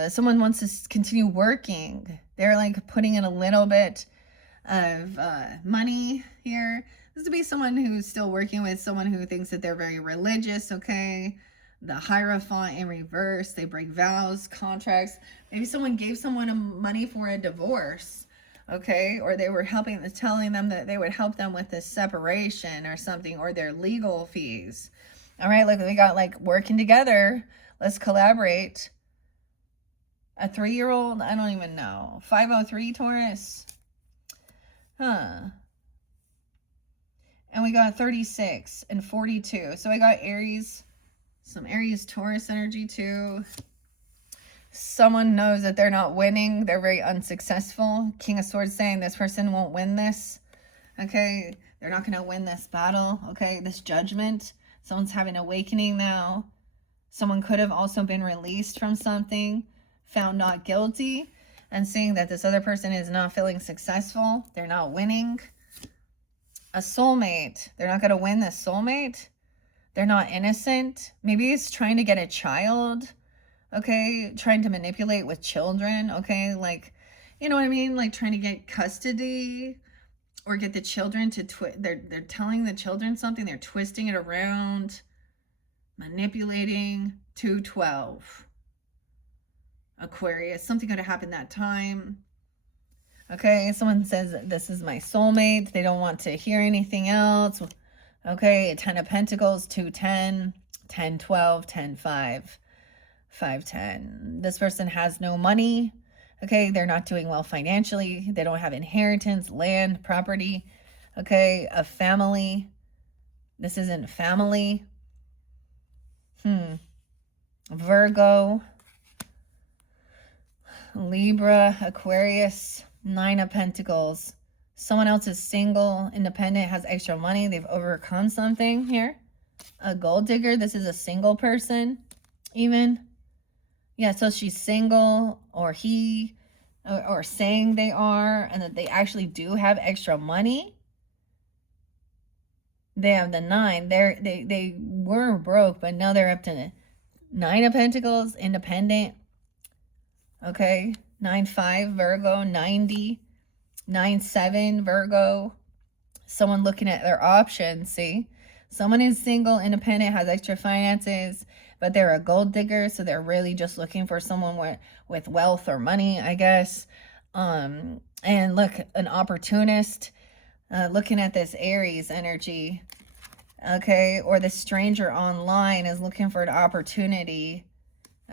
Someone wants to continue working. They're like putting in a little bit of money here. This would be someone who's still working with someone who thinks that they're very religious. Okay. The Hierophant in reverse. They break vows, contracts. Maybe someone gave someone money for a divorce, okay? Or they were telling them that they would help them with the separation or something, or their legal fees. All right, look, we got like working together. Let's collaborate. A 3-year-old? I don't even know. 503 Taurus. And we got 36 and 42. So I got Aries. Some Aries Taurus energy too. Someone knows that they're not winning. They're very unsuccessful. King of Swords saying this person won't win this. Okay. They're not going to win this battle. Okay. This judgment. Someone's having an awakening now. Someone could have also been released from something, found not guilty, and seeing that this other person is not feeling successful. They're not winning. A soulmate. They're not going to win this soulmate. They're not innocent. Maybe he's trying to get a child. Okay. Trying to manipulate with children. Okay. Like, you know what I mean? Like trying to get custody, or get the children to they're telling the children something. They're twisting it around, manipulating. 212. Aquarius. Something could have happened that time. Okay. Someone says, this is my soulmate. They don't want to hear anything else. Okay, 10 of Pentacles, 210, 1012, 105, 510. This person has no money. Okay, they're not doing well financially. They don't have inheritance, land, property. Okay, a family. This isn't family. Virgo, Libra, Aquarius, 9 of Pentacles. Someone else is single, independent, has extra money. They've overcome something here. A gold digger. This is a single person, even. Yeah, so she's single, or he, or saying they are, and that they actually do have extra money. They have the 9. They were broke, but now they're up to 9 of Pentacles, independent. Okay, 9/5 Virgo, 90. 9/7 Virgo. Someone looking at their options. See, someone is single, independent, has extra finances, but they're a gold digger, so they're really just looking for someone with wealth or money, I guess. And look, an opportunist. Looking at this Aries energy. Okay, or the stranger online is looking for an opportunity.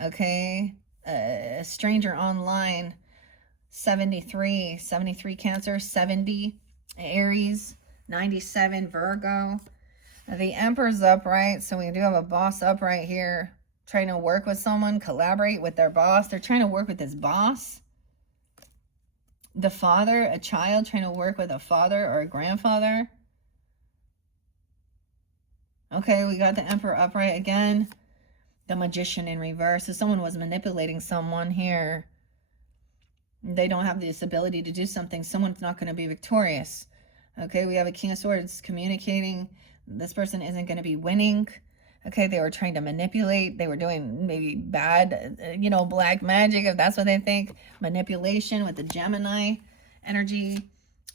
Okay, a stranger online. 73 Cancer, 70 Aries, 97 Virgo. The Emperor's upright, so we do have a boss upright here, trying to work with someone, collaborate with their boss. They're trying to work with this boss. The Father, a child trying to work with a father or a grandfather. Okay, we got the Emperor upright again. The Magician in reverse. So someone was manipulating someone here. They don't have this ability to do something. Someone's not going to be victorious. Okay, we have a King of Swords communicating. This person isn't going to be winning. Okay, they were trying to manipulate. They were doing maybe bad, black magic, if that's what they think. Manipulation with the Gemini energy.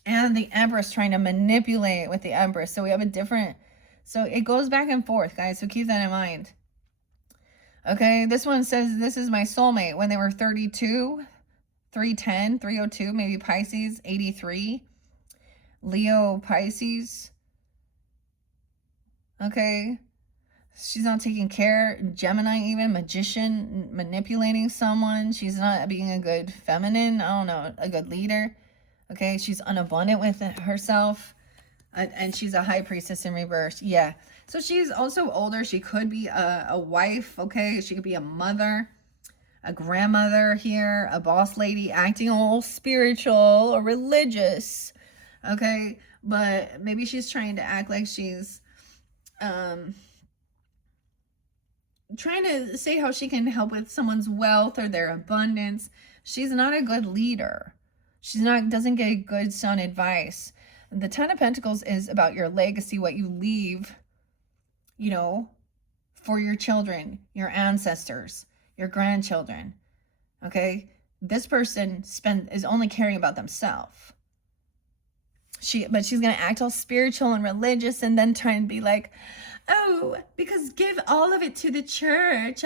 And the Empress trying to manipulate with the Empress. So we have a different... So it goes back and forth, guys. So keep that in mind. Okay, this one says, this is my soulmate. When they were 32, 310, 302, maybe Pisces, 83. Leo, Pisces. Okay. She's not taking care. Gemini even. Magician, manipulating someone. She's not being a good feminine. I don't know. A good leader. Okay. She's unabundant with herself. And she's a high priestess in reverse. Yeah. So she's also older. She could be a wife. Okay. She could be a mother. A grandmother here. A boss lady acting all spiritual or religious. Okay. But maybe she's trying to act like she's... trying to say how she can help with someone's wealth or their abundance. She's not a good leader. Doesn't get good sound advice. The Ten of Pentacles is about your legacy, what you leave, for your children, your ancestors, your grandchildren. Okay? This person is only caring about themselves. But she's going to act all spiritual and religious and then try and be like, oh, because give all of it to the church.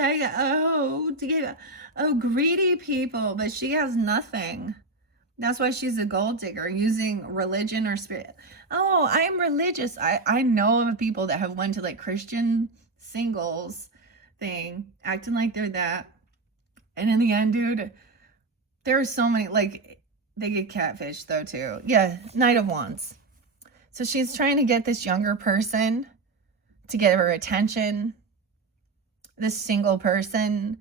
Greedy people. But she has nothing. That's why she's a gold digger, using religion or spirit. Oh, I'm religious. I know of people that have went to like Christian singles thing, acting like they're that. And in the end, dude, there are so many, like, they get catfished though too. Yeah, Knight of Wands. So she's trying to get this younger person to get her attention. This single person.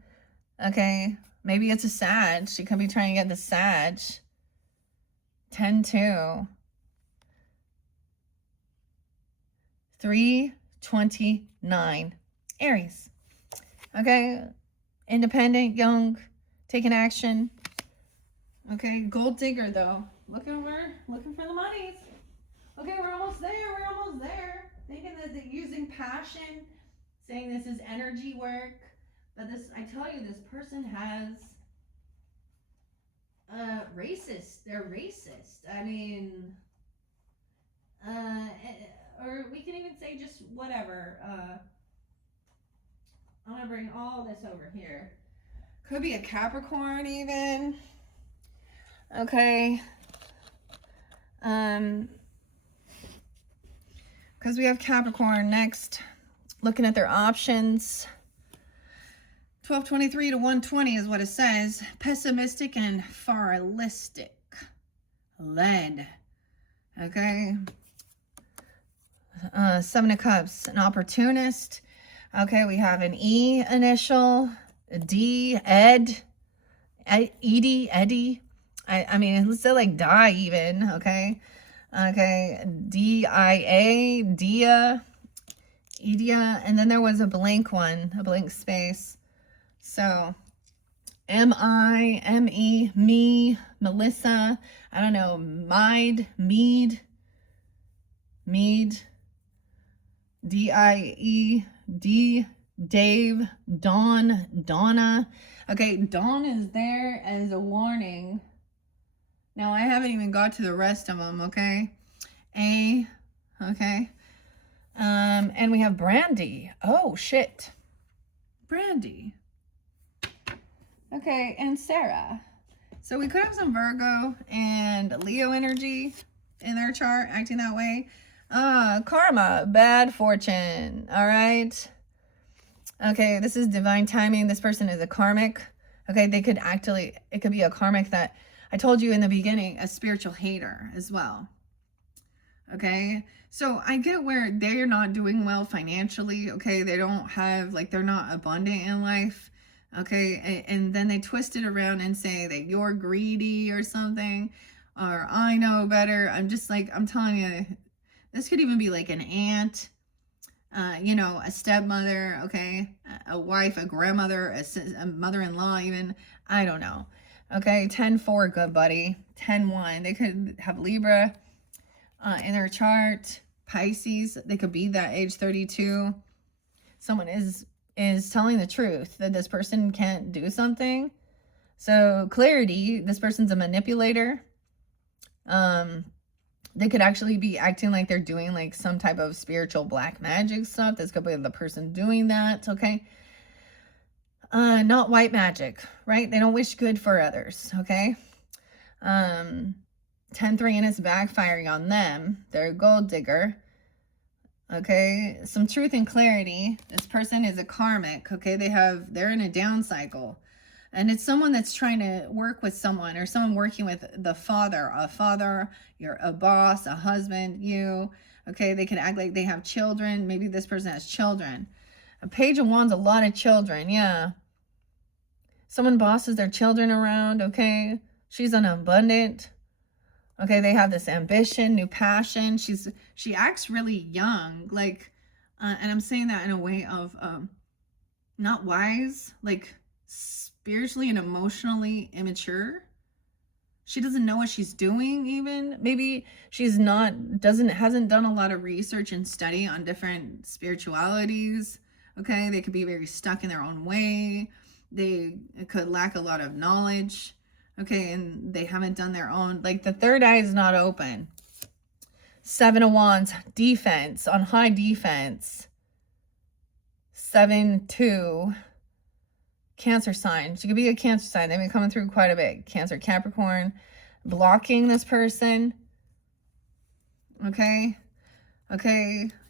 Okay. Maybe it's a Sag. She could be trying to get the Sag. 10-2. 329. Aries. Okay. Independent, young, taking action. Okay, gold digger though. Looking for the monies. Okay, we're almost there. Thinking that they're using passion, saying this is energy work. But I tell you, this person has racist. They're racist. I mean, or we can even say just whatever. I'm gonna bring all this over here. Could be a Capricorn even. Okay. Because we have Capricorn next. Looking at their options. 1223 to 120 is what it says. Pessimistic and fatalistic. Lead. Okay. Seven of Cups, an opportunist. Okay, we have an E initial. A D, Ed. Edie, Eddie. I mean, let's say like die even, okay? Okay, D-I-A, Dia, Edia, and then there was a blank one, a blank space. So, M-I, M-E, me, Melissa, I don't know, Mead, D-I-E-D, Dave, Dawn, Donna. Okay, Dawn is there as a warning. Now, I haven't even got to the rest of them, okay? A, okay? And we have Brandy. Oh, shit. Brandy. Okay, and Sarah. So we could have some Virgo and Leo energy in their chart, acting that way. Karma, bad fortune, all right? Okay, this is divine timing. This person is a karmic. Okay, they could actually, it could be a karmic that, I told you in the beginning, a spiritual hater as well. Okay, so I get where they're not doing well financially. Okay, they don't have, like, they're not abundant in life. Okay, and then they twist it around and say that you're greedy or something, or I know better. I'm just like, I'm telling you, this could even be like an aunt, you know, a stepmother, okay, a wife, a grandmother, a mother-in-law, even. I don't know. Okay, 10-4, good buddy. 10-1. They could have Libra in their chart. Pisces, they could be that age 32. Someone is telling the truth that this person can't do something. So clarity, this person's a manipulator. They could actually be acting like they're doing like some type of spiritual black magic stuff. This could be the person doing that, okay? Not white magic, right? They don't wish good for others, okay? 10-3 and it's backfiring on them. They're a gold digger. Okay, some truth and clarity. This person is a karmic, okay? They're in a down cycle. And it's someone that's trying to work with someone, or someone working with the father, you're a boss, a husband, you, okay? They can act like they have children. Maybe this person has children. A Page of Wands, a lot of children, yeah. Someone bosses their children around, okay? She's an abundant. Okay, they have this ambition, new passion. She acts really young, like, and I'm saying that in a way of not wise, like spiritually and emotionally immature. She doesn't know what she's doing even. Maybe she's hasn't done a lot of research and study on different spiritualities. Okay, they could be very stuck in their own way. They could lack a lot of knowledge. Okay, and they haven't done their own, like the third eye is not open. 7 of Wands, defense, on high defense. 7-2, Cancer sign. She could be a Cancer sign. They've been coming through quite a bit. Cancer, Capricorn, blocking this person. Okay,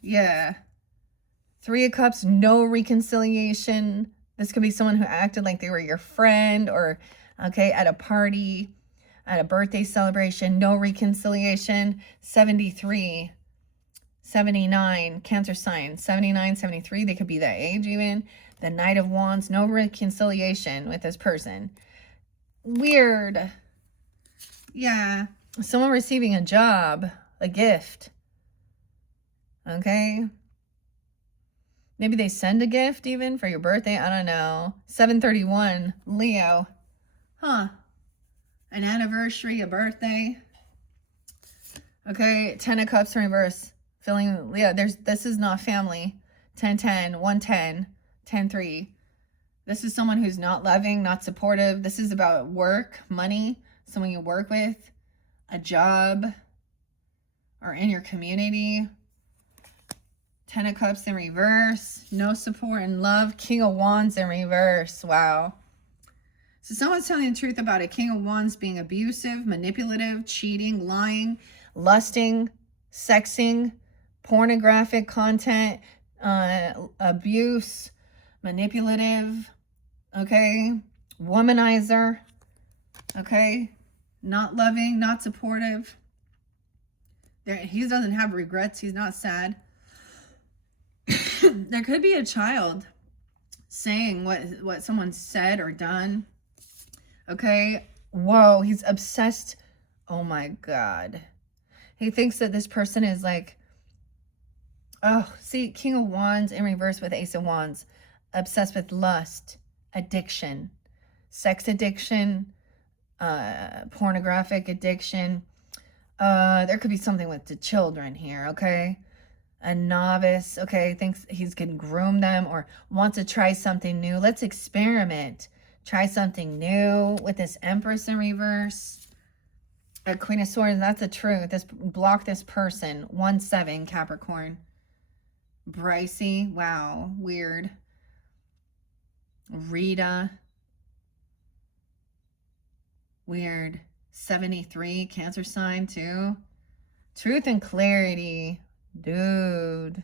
yeah. 3 of Cups, no reconciliation. This could be someone who acted like they were your friend, or okay, at a party, at a birthday celebration, no reconciliation. 73, 79, Cancer sign. 79, 73, they could be that age even. The Knight of Wands, no reconciliation with this person. Weird. Yeah, someone receiving a job, a gift. Okay. Maybe they send a gift even for your birthday. I don't know. 731, Leo. Huh. An anniversary, a birthday. Okay, 10 of Cups in reverse. Feeling, Leo, this is not family. 10-10, 110, 10-3. This is someone who's not loving, not supportive. This is about work, money, someone you work with, a job, or in your community. 10 of Cups in reverse. No support and love. King of Wands in reverse. Wow. So someone's telling the truth about a King of Wands being abusive, manipulative, cheating, lying, lusting, sexing, pornographic content, abuse, manipulative, okay, womanizer, okay, not loving, not supportive. He doesn't have regrets. He's not sad. There could be a child saying what someone said or done. Okay. Whoa, he's obsessed. Oh my God. He thinks that this person is like, oh, see, King of Wands in reverse with Ace of Wands. Obsessed with lust, addiction, sex addiction, pornographic addiction. There could be something with the children here, okay? A novice, okay, thinks he's going to groom them or wants to try something new. Let's experiment. Try something new with this Empress in reverse. A Queen of Swords, that's the truth. Block this person. 1-7, Capricorn. Brycey, wow, weird. Rita. Weird. 73, Cancer sign too. Truth and clarity. Dude.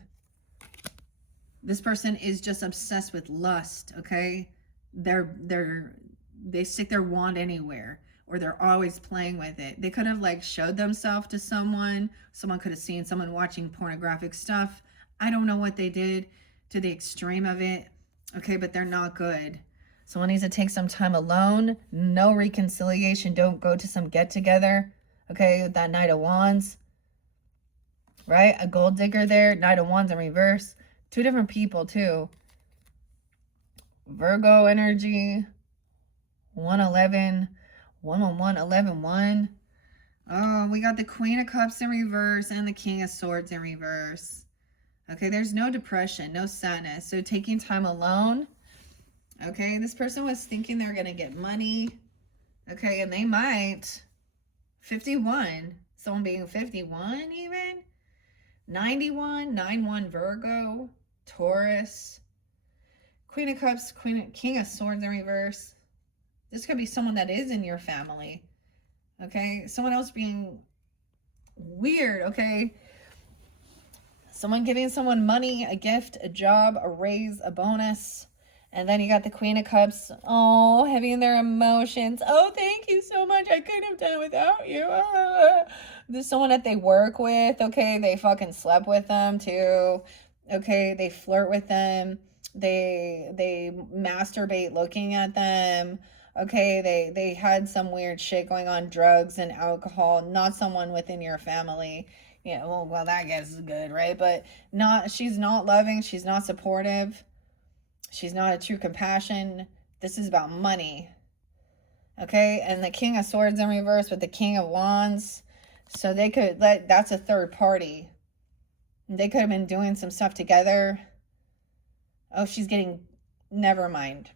This person is just obsessed with lust, okay? They're they stick their wand anywhere, or they're always playing with it. They could have like showed themselves to someone. Someone could have seen someone watching pornographic stuff. I don't know what they did to the extreme of it. Okay, but they're not good. Someone needs to take some time alone. No reconciliation. Don't go to some get together. Okay, that Knight of Wands. Right? A gold digger there. Knight of Wands in reverse. Two different people too. Virgo energy. 111. 111. 11. Oh, we got the Queen of Cups in reverse and the King of Swords in reverse. Okay, there's no depression, no sadness. So taking time alone. Okay, this person was thinking they're going to get money. Okay, and they might. 51. Someone being 51 even. 91. 91 Virgo. Taurus. Queen of Cups, King of Swords in reverse. This could be someone that is in your family. Okay, someone else being weird, okay? Someone giving someone money, a gift, a job, a raise, a bonus. And then you got the Queen of Cups. Oh, heavy in their emotions. Oh, thank you so much. I couldn't have done it without you. There's someone that they work with. Okay, they fucking slept with them too. Okay, they flirt with them. They masturbate looking at them. Okay, they had some weird shit going on, drugs and alcohol. Not someone within your family. Yeah, well, that guess is good, right? But she's not loving. She's not supportive. She's not a true compassion. This is about money. Okay, and the King of Swords in reverse with the King of Wands. So they could that's a third party. They could have been doing some stuff together. Oh, she's getting, never mind.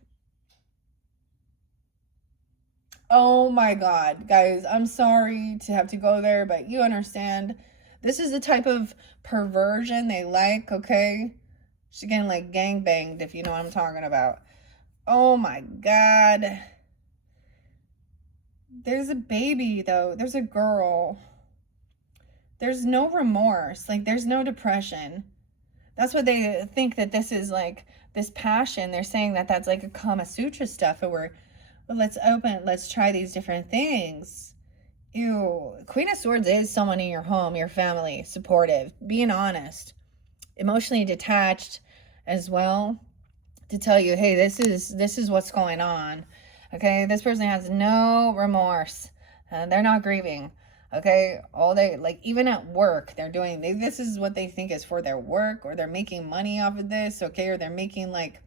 Oh my God, guys, I'm sorry to have to go there, but you understand. This is the type of perversion they like, okay? She's getting like gangbanged, if you know what I'm talking about. Oh my God. There's a baby, though. There's a girl. There's no remorse. Like, there's no depression. That's what they think that this is, like, this passion. They're saying that that's like a Kama Sutra stuff, and well, let's try these different things. Ew. Queen of Swords is someone in your home, your family, supportive, being honest, emotionally detached as well, to tell you, hey, this is what's going on. Okay, this person has no remorse. They're not grieving. Okay, all they, like, even at work, they're doing, this is what they think is for their work, or they're making money off of this, okay, or they're making, like,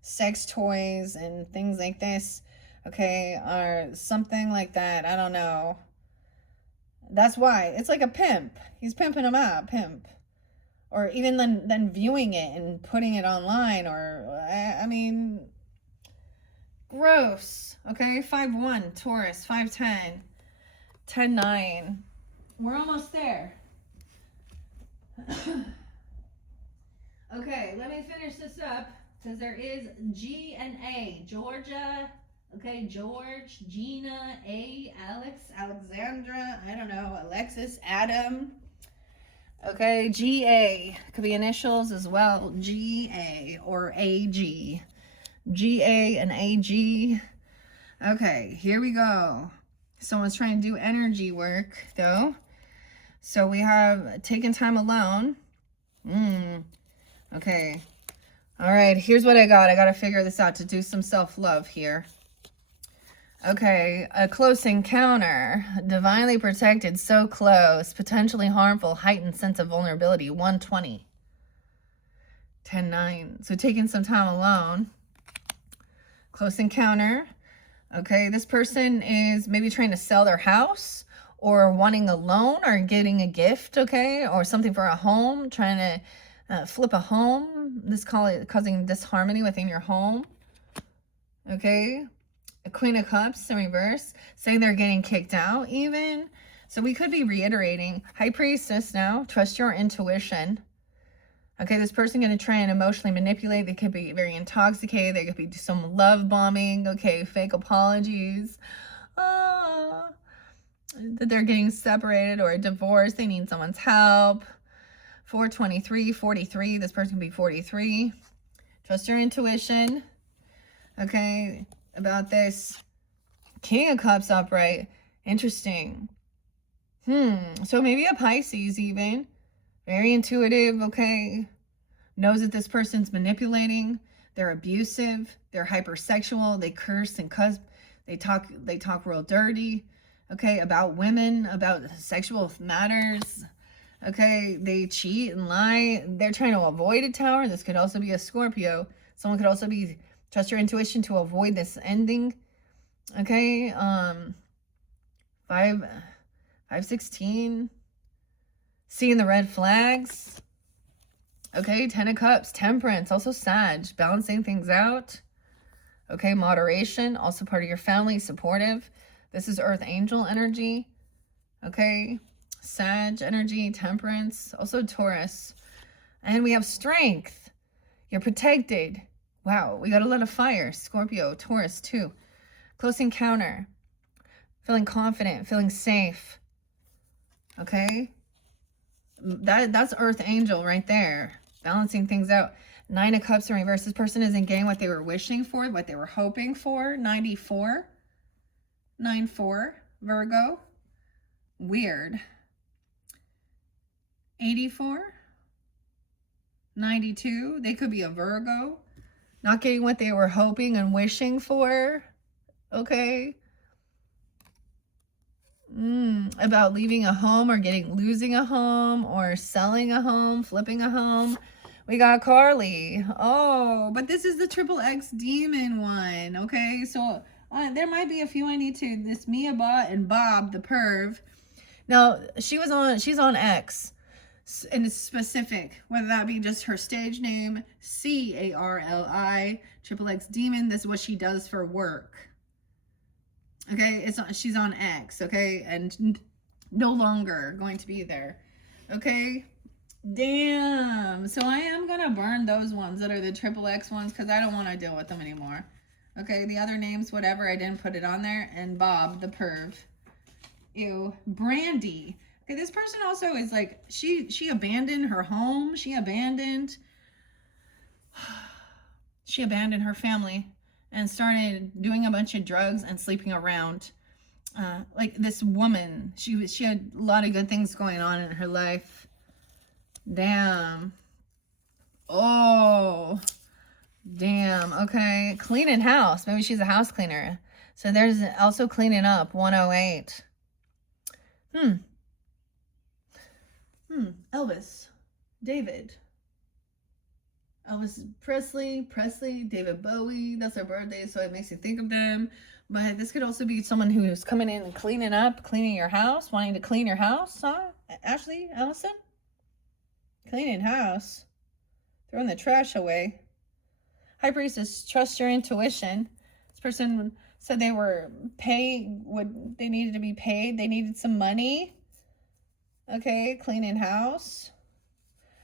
sex toys and things like this, okay, or something like that. I don't know. That's why. It's like a pimp. He's pimping them out, pimp. Or even then viewing it and putting it online, or, I mean, gross, okay, 5-1, Taurus, 5-10. 10-9. We're almost there. Okay, let me finish this up, because there is G and A. Georgia, okay, George, Gina, A, Alex, Alexandra, I don't know, Alexis, Adam. Okay, GA. Could be initials as well. GA or AG. GA and AG. Okay, here we go. Someone's trying to do energy work, though. So we have taken time alone. Okay. All right, here's what I got. I got to figure this out to do some self-love here. Okay, a close encounter. Divinely protected, so close. Potentially harmful, heightened sense of vulnerability. 120. 10-9. So taking some time alone. Close encounter. Okay, this person is maybe trying to sell their house, or wanting a loan, or getting a gift, okay, or something for a home, trying to flip a home. This causing disharmony within your home. Okay, a Queen of Cups in reverse, saying they're getting kicked out even. So we could be reiterating. High Priestess now, trust your intuition. Okay, this person going to try and emotionally manipulate. They could be very intoxicated. They could be some love bombing. Okay, fake apologies. That they're getting separated or divorced. They need someone's help. 423, 43. This person could be 43. Trust your intuition. Okay, about this. King of Cups upright. Interesting. So maybe a Pisces even. Very intuitive, okay? Knows that this person's manipulating. They're abusive. They're hypersexual. They curse and cuss. They talk real dirty, okay, about women, about sexual matters. Okay, they cheat and lie. They're trying to avoid a tower. This could also be a Scorpio. Someone could also be trust your intuition to avoid this ending. Okay, 516. Seeing the red flags. Okay, 10 of Cups, Temperance, also Sag, balancing things out. Okay, moderation, also part of your family, supportive. This is Earth Angel energy. Okay, Sag energy, Temperance, also Taurus. And we have Strength. You're protected. Wow, we got a lot of fire. Scorpio, Taurus too. Close Encounter. Feeling confident, feeling safe. Okay, that's Earth Angel right there. Balancing things out. 9 of Cups in reverse. This person isn't getting what they were wishing for, what they were hoping for. 94. 9-4. Virgo. Weird. 84. 92. They could be a Virgo. Not getting what they were hoping and wishing for. Okay. About leaving a home or losing a home or selling a home, flipping a home. We got Carly. Oh, but this is the triple X demon one. Okay, so there might be a few I need to. This Mia Bot and Bob, the perv. Now, she's on X. And it's specific, whether that be just her stage name, Carli, triple X demon. This is what she does for work. Okay, she's on X, okay, and no longer going to be there. Okay, damn. So I am gonna burn those ones that are the triple X ones because I don't want to deal with them anymore. Okay, the other names, whatever, I didn't put it on there. And Bob, the perv. Ew. Brandy. Okay, this person also is like, she abandoned her home. She abandoned her family and started doing a bunch of drugs and sleeping around. Like this woman, she had a lot of good things going on in her life. Damn. Oh, damn. Okay, cleaning house. Maybe she's a house cleaner. So there's also cleaning up. 108. Elvis, David. Elvis Presley, David Bowie. That's their birthday, so it makes you think of them. But this could also be someone who's coming in and cleaning up, cleaning your house, wanting to clean your house, huh? Ashley, Allison? Cleaning house. Throwing the trash away. High Priestess, trust your intuition. This person said they were they needed to be paid. They needed some money. Okay, cleaning house.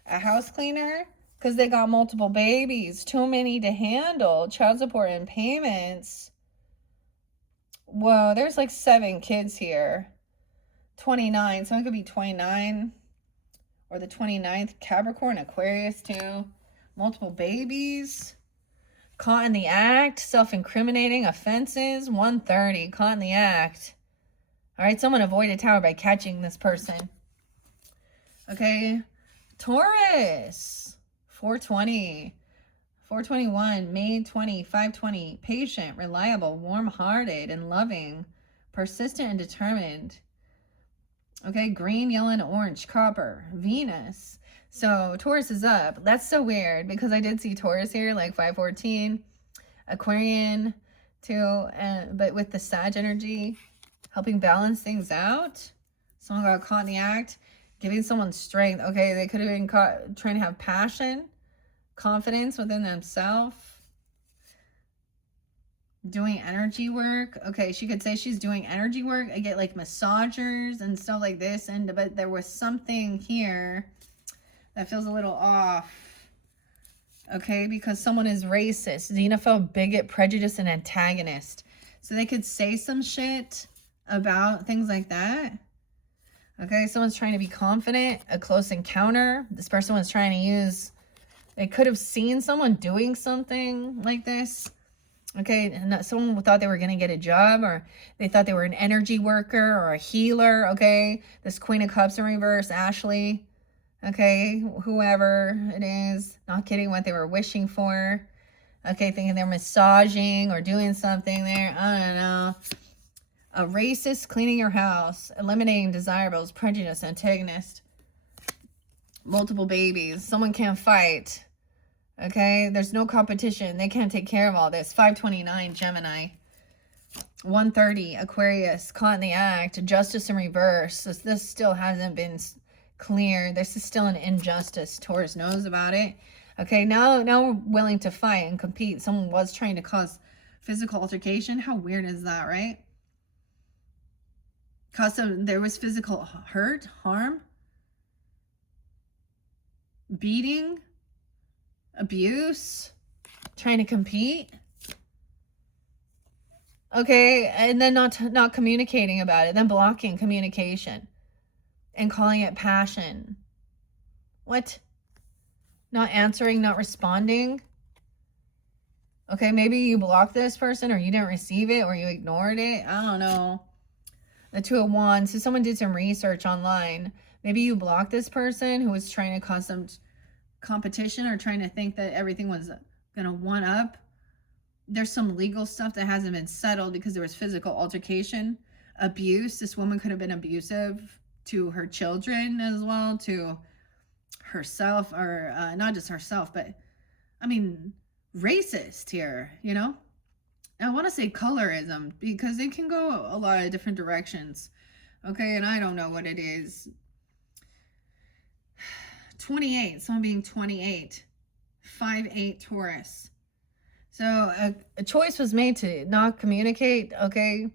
A house cleaner. Because they got multiple babies. Too many to handle. Child support and payments. Whoa, there's like 7 kids here. 29. Someone could be 29. Or the 29th. Capricorn, Aquarius too. Multiple babies. Caught in the act. Self-incriminating offenses. 130. Caught in the act. Alright, someone avoided tower by catching this person. Okay. Taurus. 420, 421, May 20, 520, patient, reliable, warm-hearted, and loving, persistent and determined. Okay, green, yellow, and orange, copper, Venus. So Taurus is up. That's so weird because I did see Taurus here, like 514, Aquarian too, but with the Sag energy, helping balance things out. Someone got caught in the act. Giving someone strength. Okay, they could have been caught trying to have passion, confidence within themselves. Doing energy work. Okay, she could say she's doing energy work. I get like massagers and stuff like this. But there was something here that feels a little off. Okay, because someone is racist, xenophobe, bigot, prejudice, and antagonist. So they could say some shit about things like that. Okay, someone's trying to be confident, a close encounter. This person was trying to use, they could have seen someone doing something like this. Okay, and someone thought they were going to get a job, or they thought they were an energy worker or a healer. Okay, this Queen of Cups in reverse, Ashley. Okay, whoever it is, not getting what they were wishing for. Okay, thinking they're massaging or doing something there. I don't know. A racist, cleaning your house, eliminating desirables, prejudice, antagonist. Multiple babies. Someone can't fight. Okay, there's no competition. They can't take care of all this. 529, Gemini. 130, Aquarius, caught in the act. Justice in reverse. This still hasn't been clear. This is still an injustice. Taurus knows about it. Okay, now we're willing to fight and compete. Someone was trying to cause physical altercation. How weird is that, right? There was physical hurt, harm, beating, abuse, trying to compete. Okay, and then not communicating about it, then blocking communication and calling it passion. What? Not answering, not responding. Okay, maybe you blocked this person, or you didn't receive it, or you ignored it. I don't know. The Two of Wands. So someone did some research online. Maybe you blocked this person who was trying to cause some competition, or trying to think that everything was going to one up. There's some legal stuff that hasn't been settled because there was physical altercation, abuse. This woman could have been abusive to her children as well, to herself, or not just herself, but I mean, racist here, you know? I want to say colorism, because it can go a lot of different directions. Okay, and I don't know what it is. 28, someone being 28. 5-8 Taurus. So a choice was made to not communicate, okay?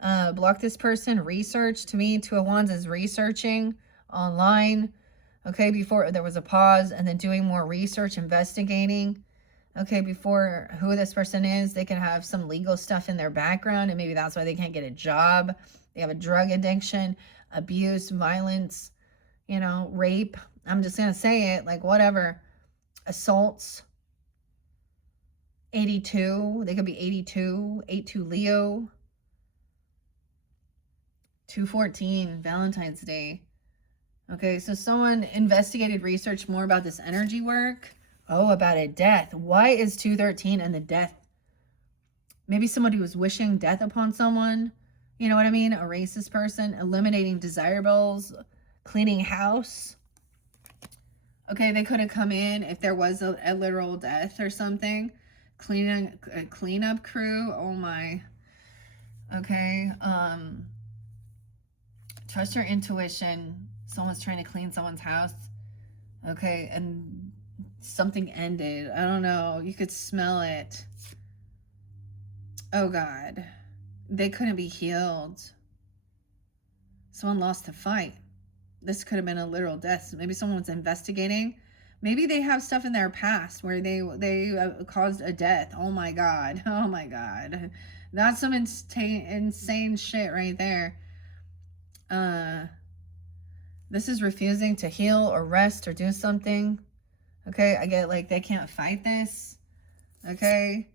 Block this person, research. To me, Two of Wands is researching online, okay? Before there was a pause, and then doing more research, investigating, okay? Before who this person is, they can have some legal stuff in their background, and maybe that's why they can't get a job. They have a drug addiction, abuse, violence, you know, rape. I'm just going to say it, like whatever. Assaults. 82. They could be 82. 82 Leo. 214. Valentine's Day. Okay, so someone investigated, researched more about this energy work. Oh, about a death. Why is 213 and the death? Maybe somebody was wishing death upon someone. You know what I mean? A racist person. Eliminating desirables. Cleaning house. Okay, they could have come in if there was a literal death or something. Cleaning a cleanup crew. Oh my. Okay. Trust your intuition. Someone's trying to clean someone's house. Okay, and something ended. I don't know. You could smell it. Oh God. They couldn't be healed. Someone lost the fight. This could have been a literal death. Maybe someone's investigating. Maybe they have stuff in their past where they caused a death. Oh my God. Oh my God. That's some insane shit right there. This is refusing to heal or rest or do something. Okay, I get like they can't fight this. Okay.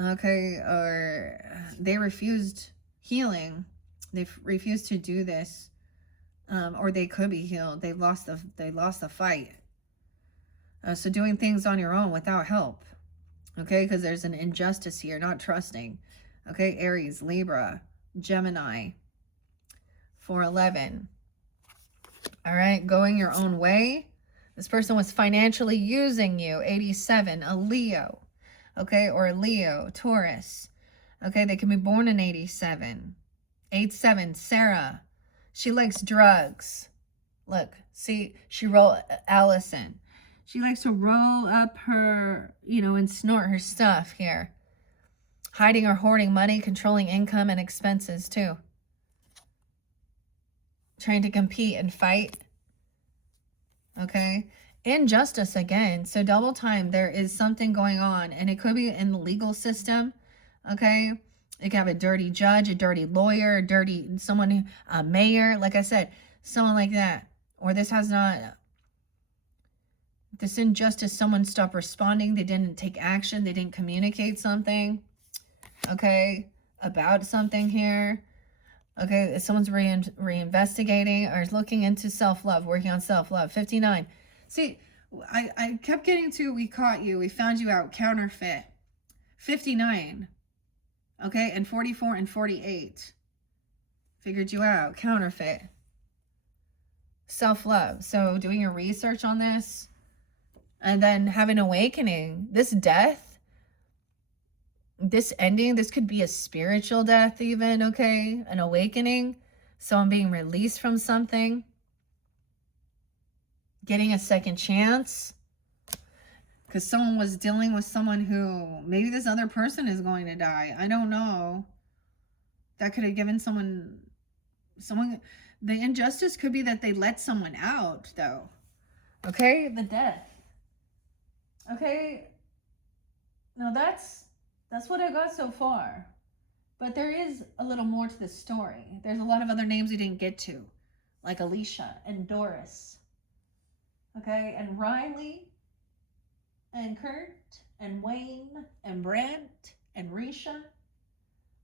Okay, or they refused healing. They refused to do this. Or they could be healed. They lost the fight. So doing things on your own without help. Okay, because there's an injustice here, not trusting. Okay, Aries, Libra, Gemini. 411. All right, going your own way. This person was financially using you. 87, a Leo. Okay, or a Leo, Taurus. Okay, they can be born in 87. 87, Sarah. She likes drugs. Look, see, Allison. She likes to roll up her, you know, and snort her stuff here. Hiding or hoarding money, controlling income and expenses too. Trying to compete and fight. Okay. Injustice again. So double time, there is something going on, and it could be in the legal system. Okay. It can have a dirty judge, a dirty lawyer, a mayor. Like I said, someone like that. Or this has not This injustice, someone stopped responding. They didn't take action. They didn't communicate something, okay, about something here. Okay, someone's reinvestigating or is looking into self-love, working on self-love. 59. See, I kept getting to, we caught you, we found you out, counterfeit. 59. Okay, and 44 and 48. Figured you out, counterfeit. Self-love. So doing your research on this and then having awakening. This death, this ending, this could be a spiritual death even, okay? An awakening. Someone being released from something. Getting a second chance. Because someone was dealing with someone who, maybe this other person is going to die. I don't know. That could have given someone, the injustice could be that they let someone out, though. Okay, the death. Okay, now that's what I got so far. But there is a little more to this story. There's a lot of other names we didn't get to, like Alicia and Doris. Okay, and Riley and Kurt and Wayne and Brent and Risha.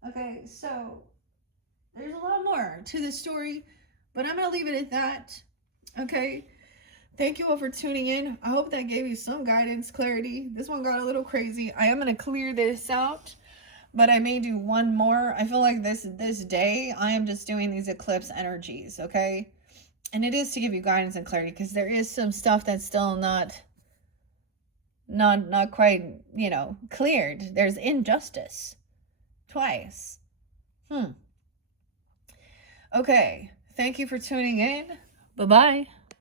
Okay, so there's a lot more to this story, but I'm going to leave it at that. Okay, thank you all for tuning in. I hope that gave you some guidance, clarity. This one got a little crazy. I am going to clear this out, but I may do one more. I feel like this day, I am just doing these eclipse energies, okay? And it is to give you guidance and clarity because there is some stuff that's still not quite, you know, cleared. There's injustice twice. Okay, thank you for tuning in. Bye-bye.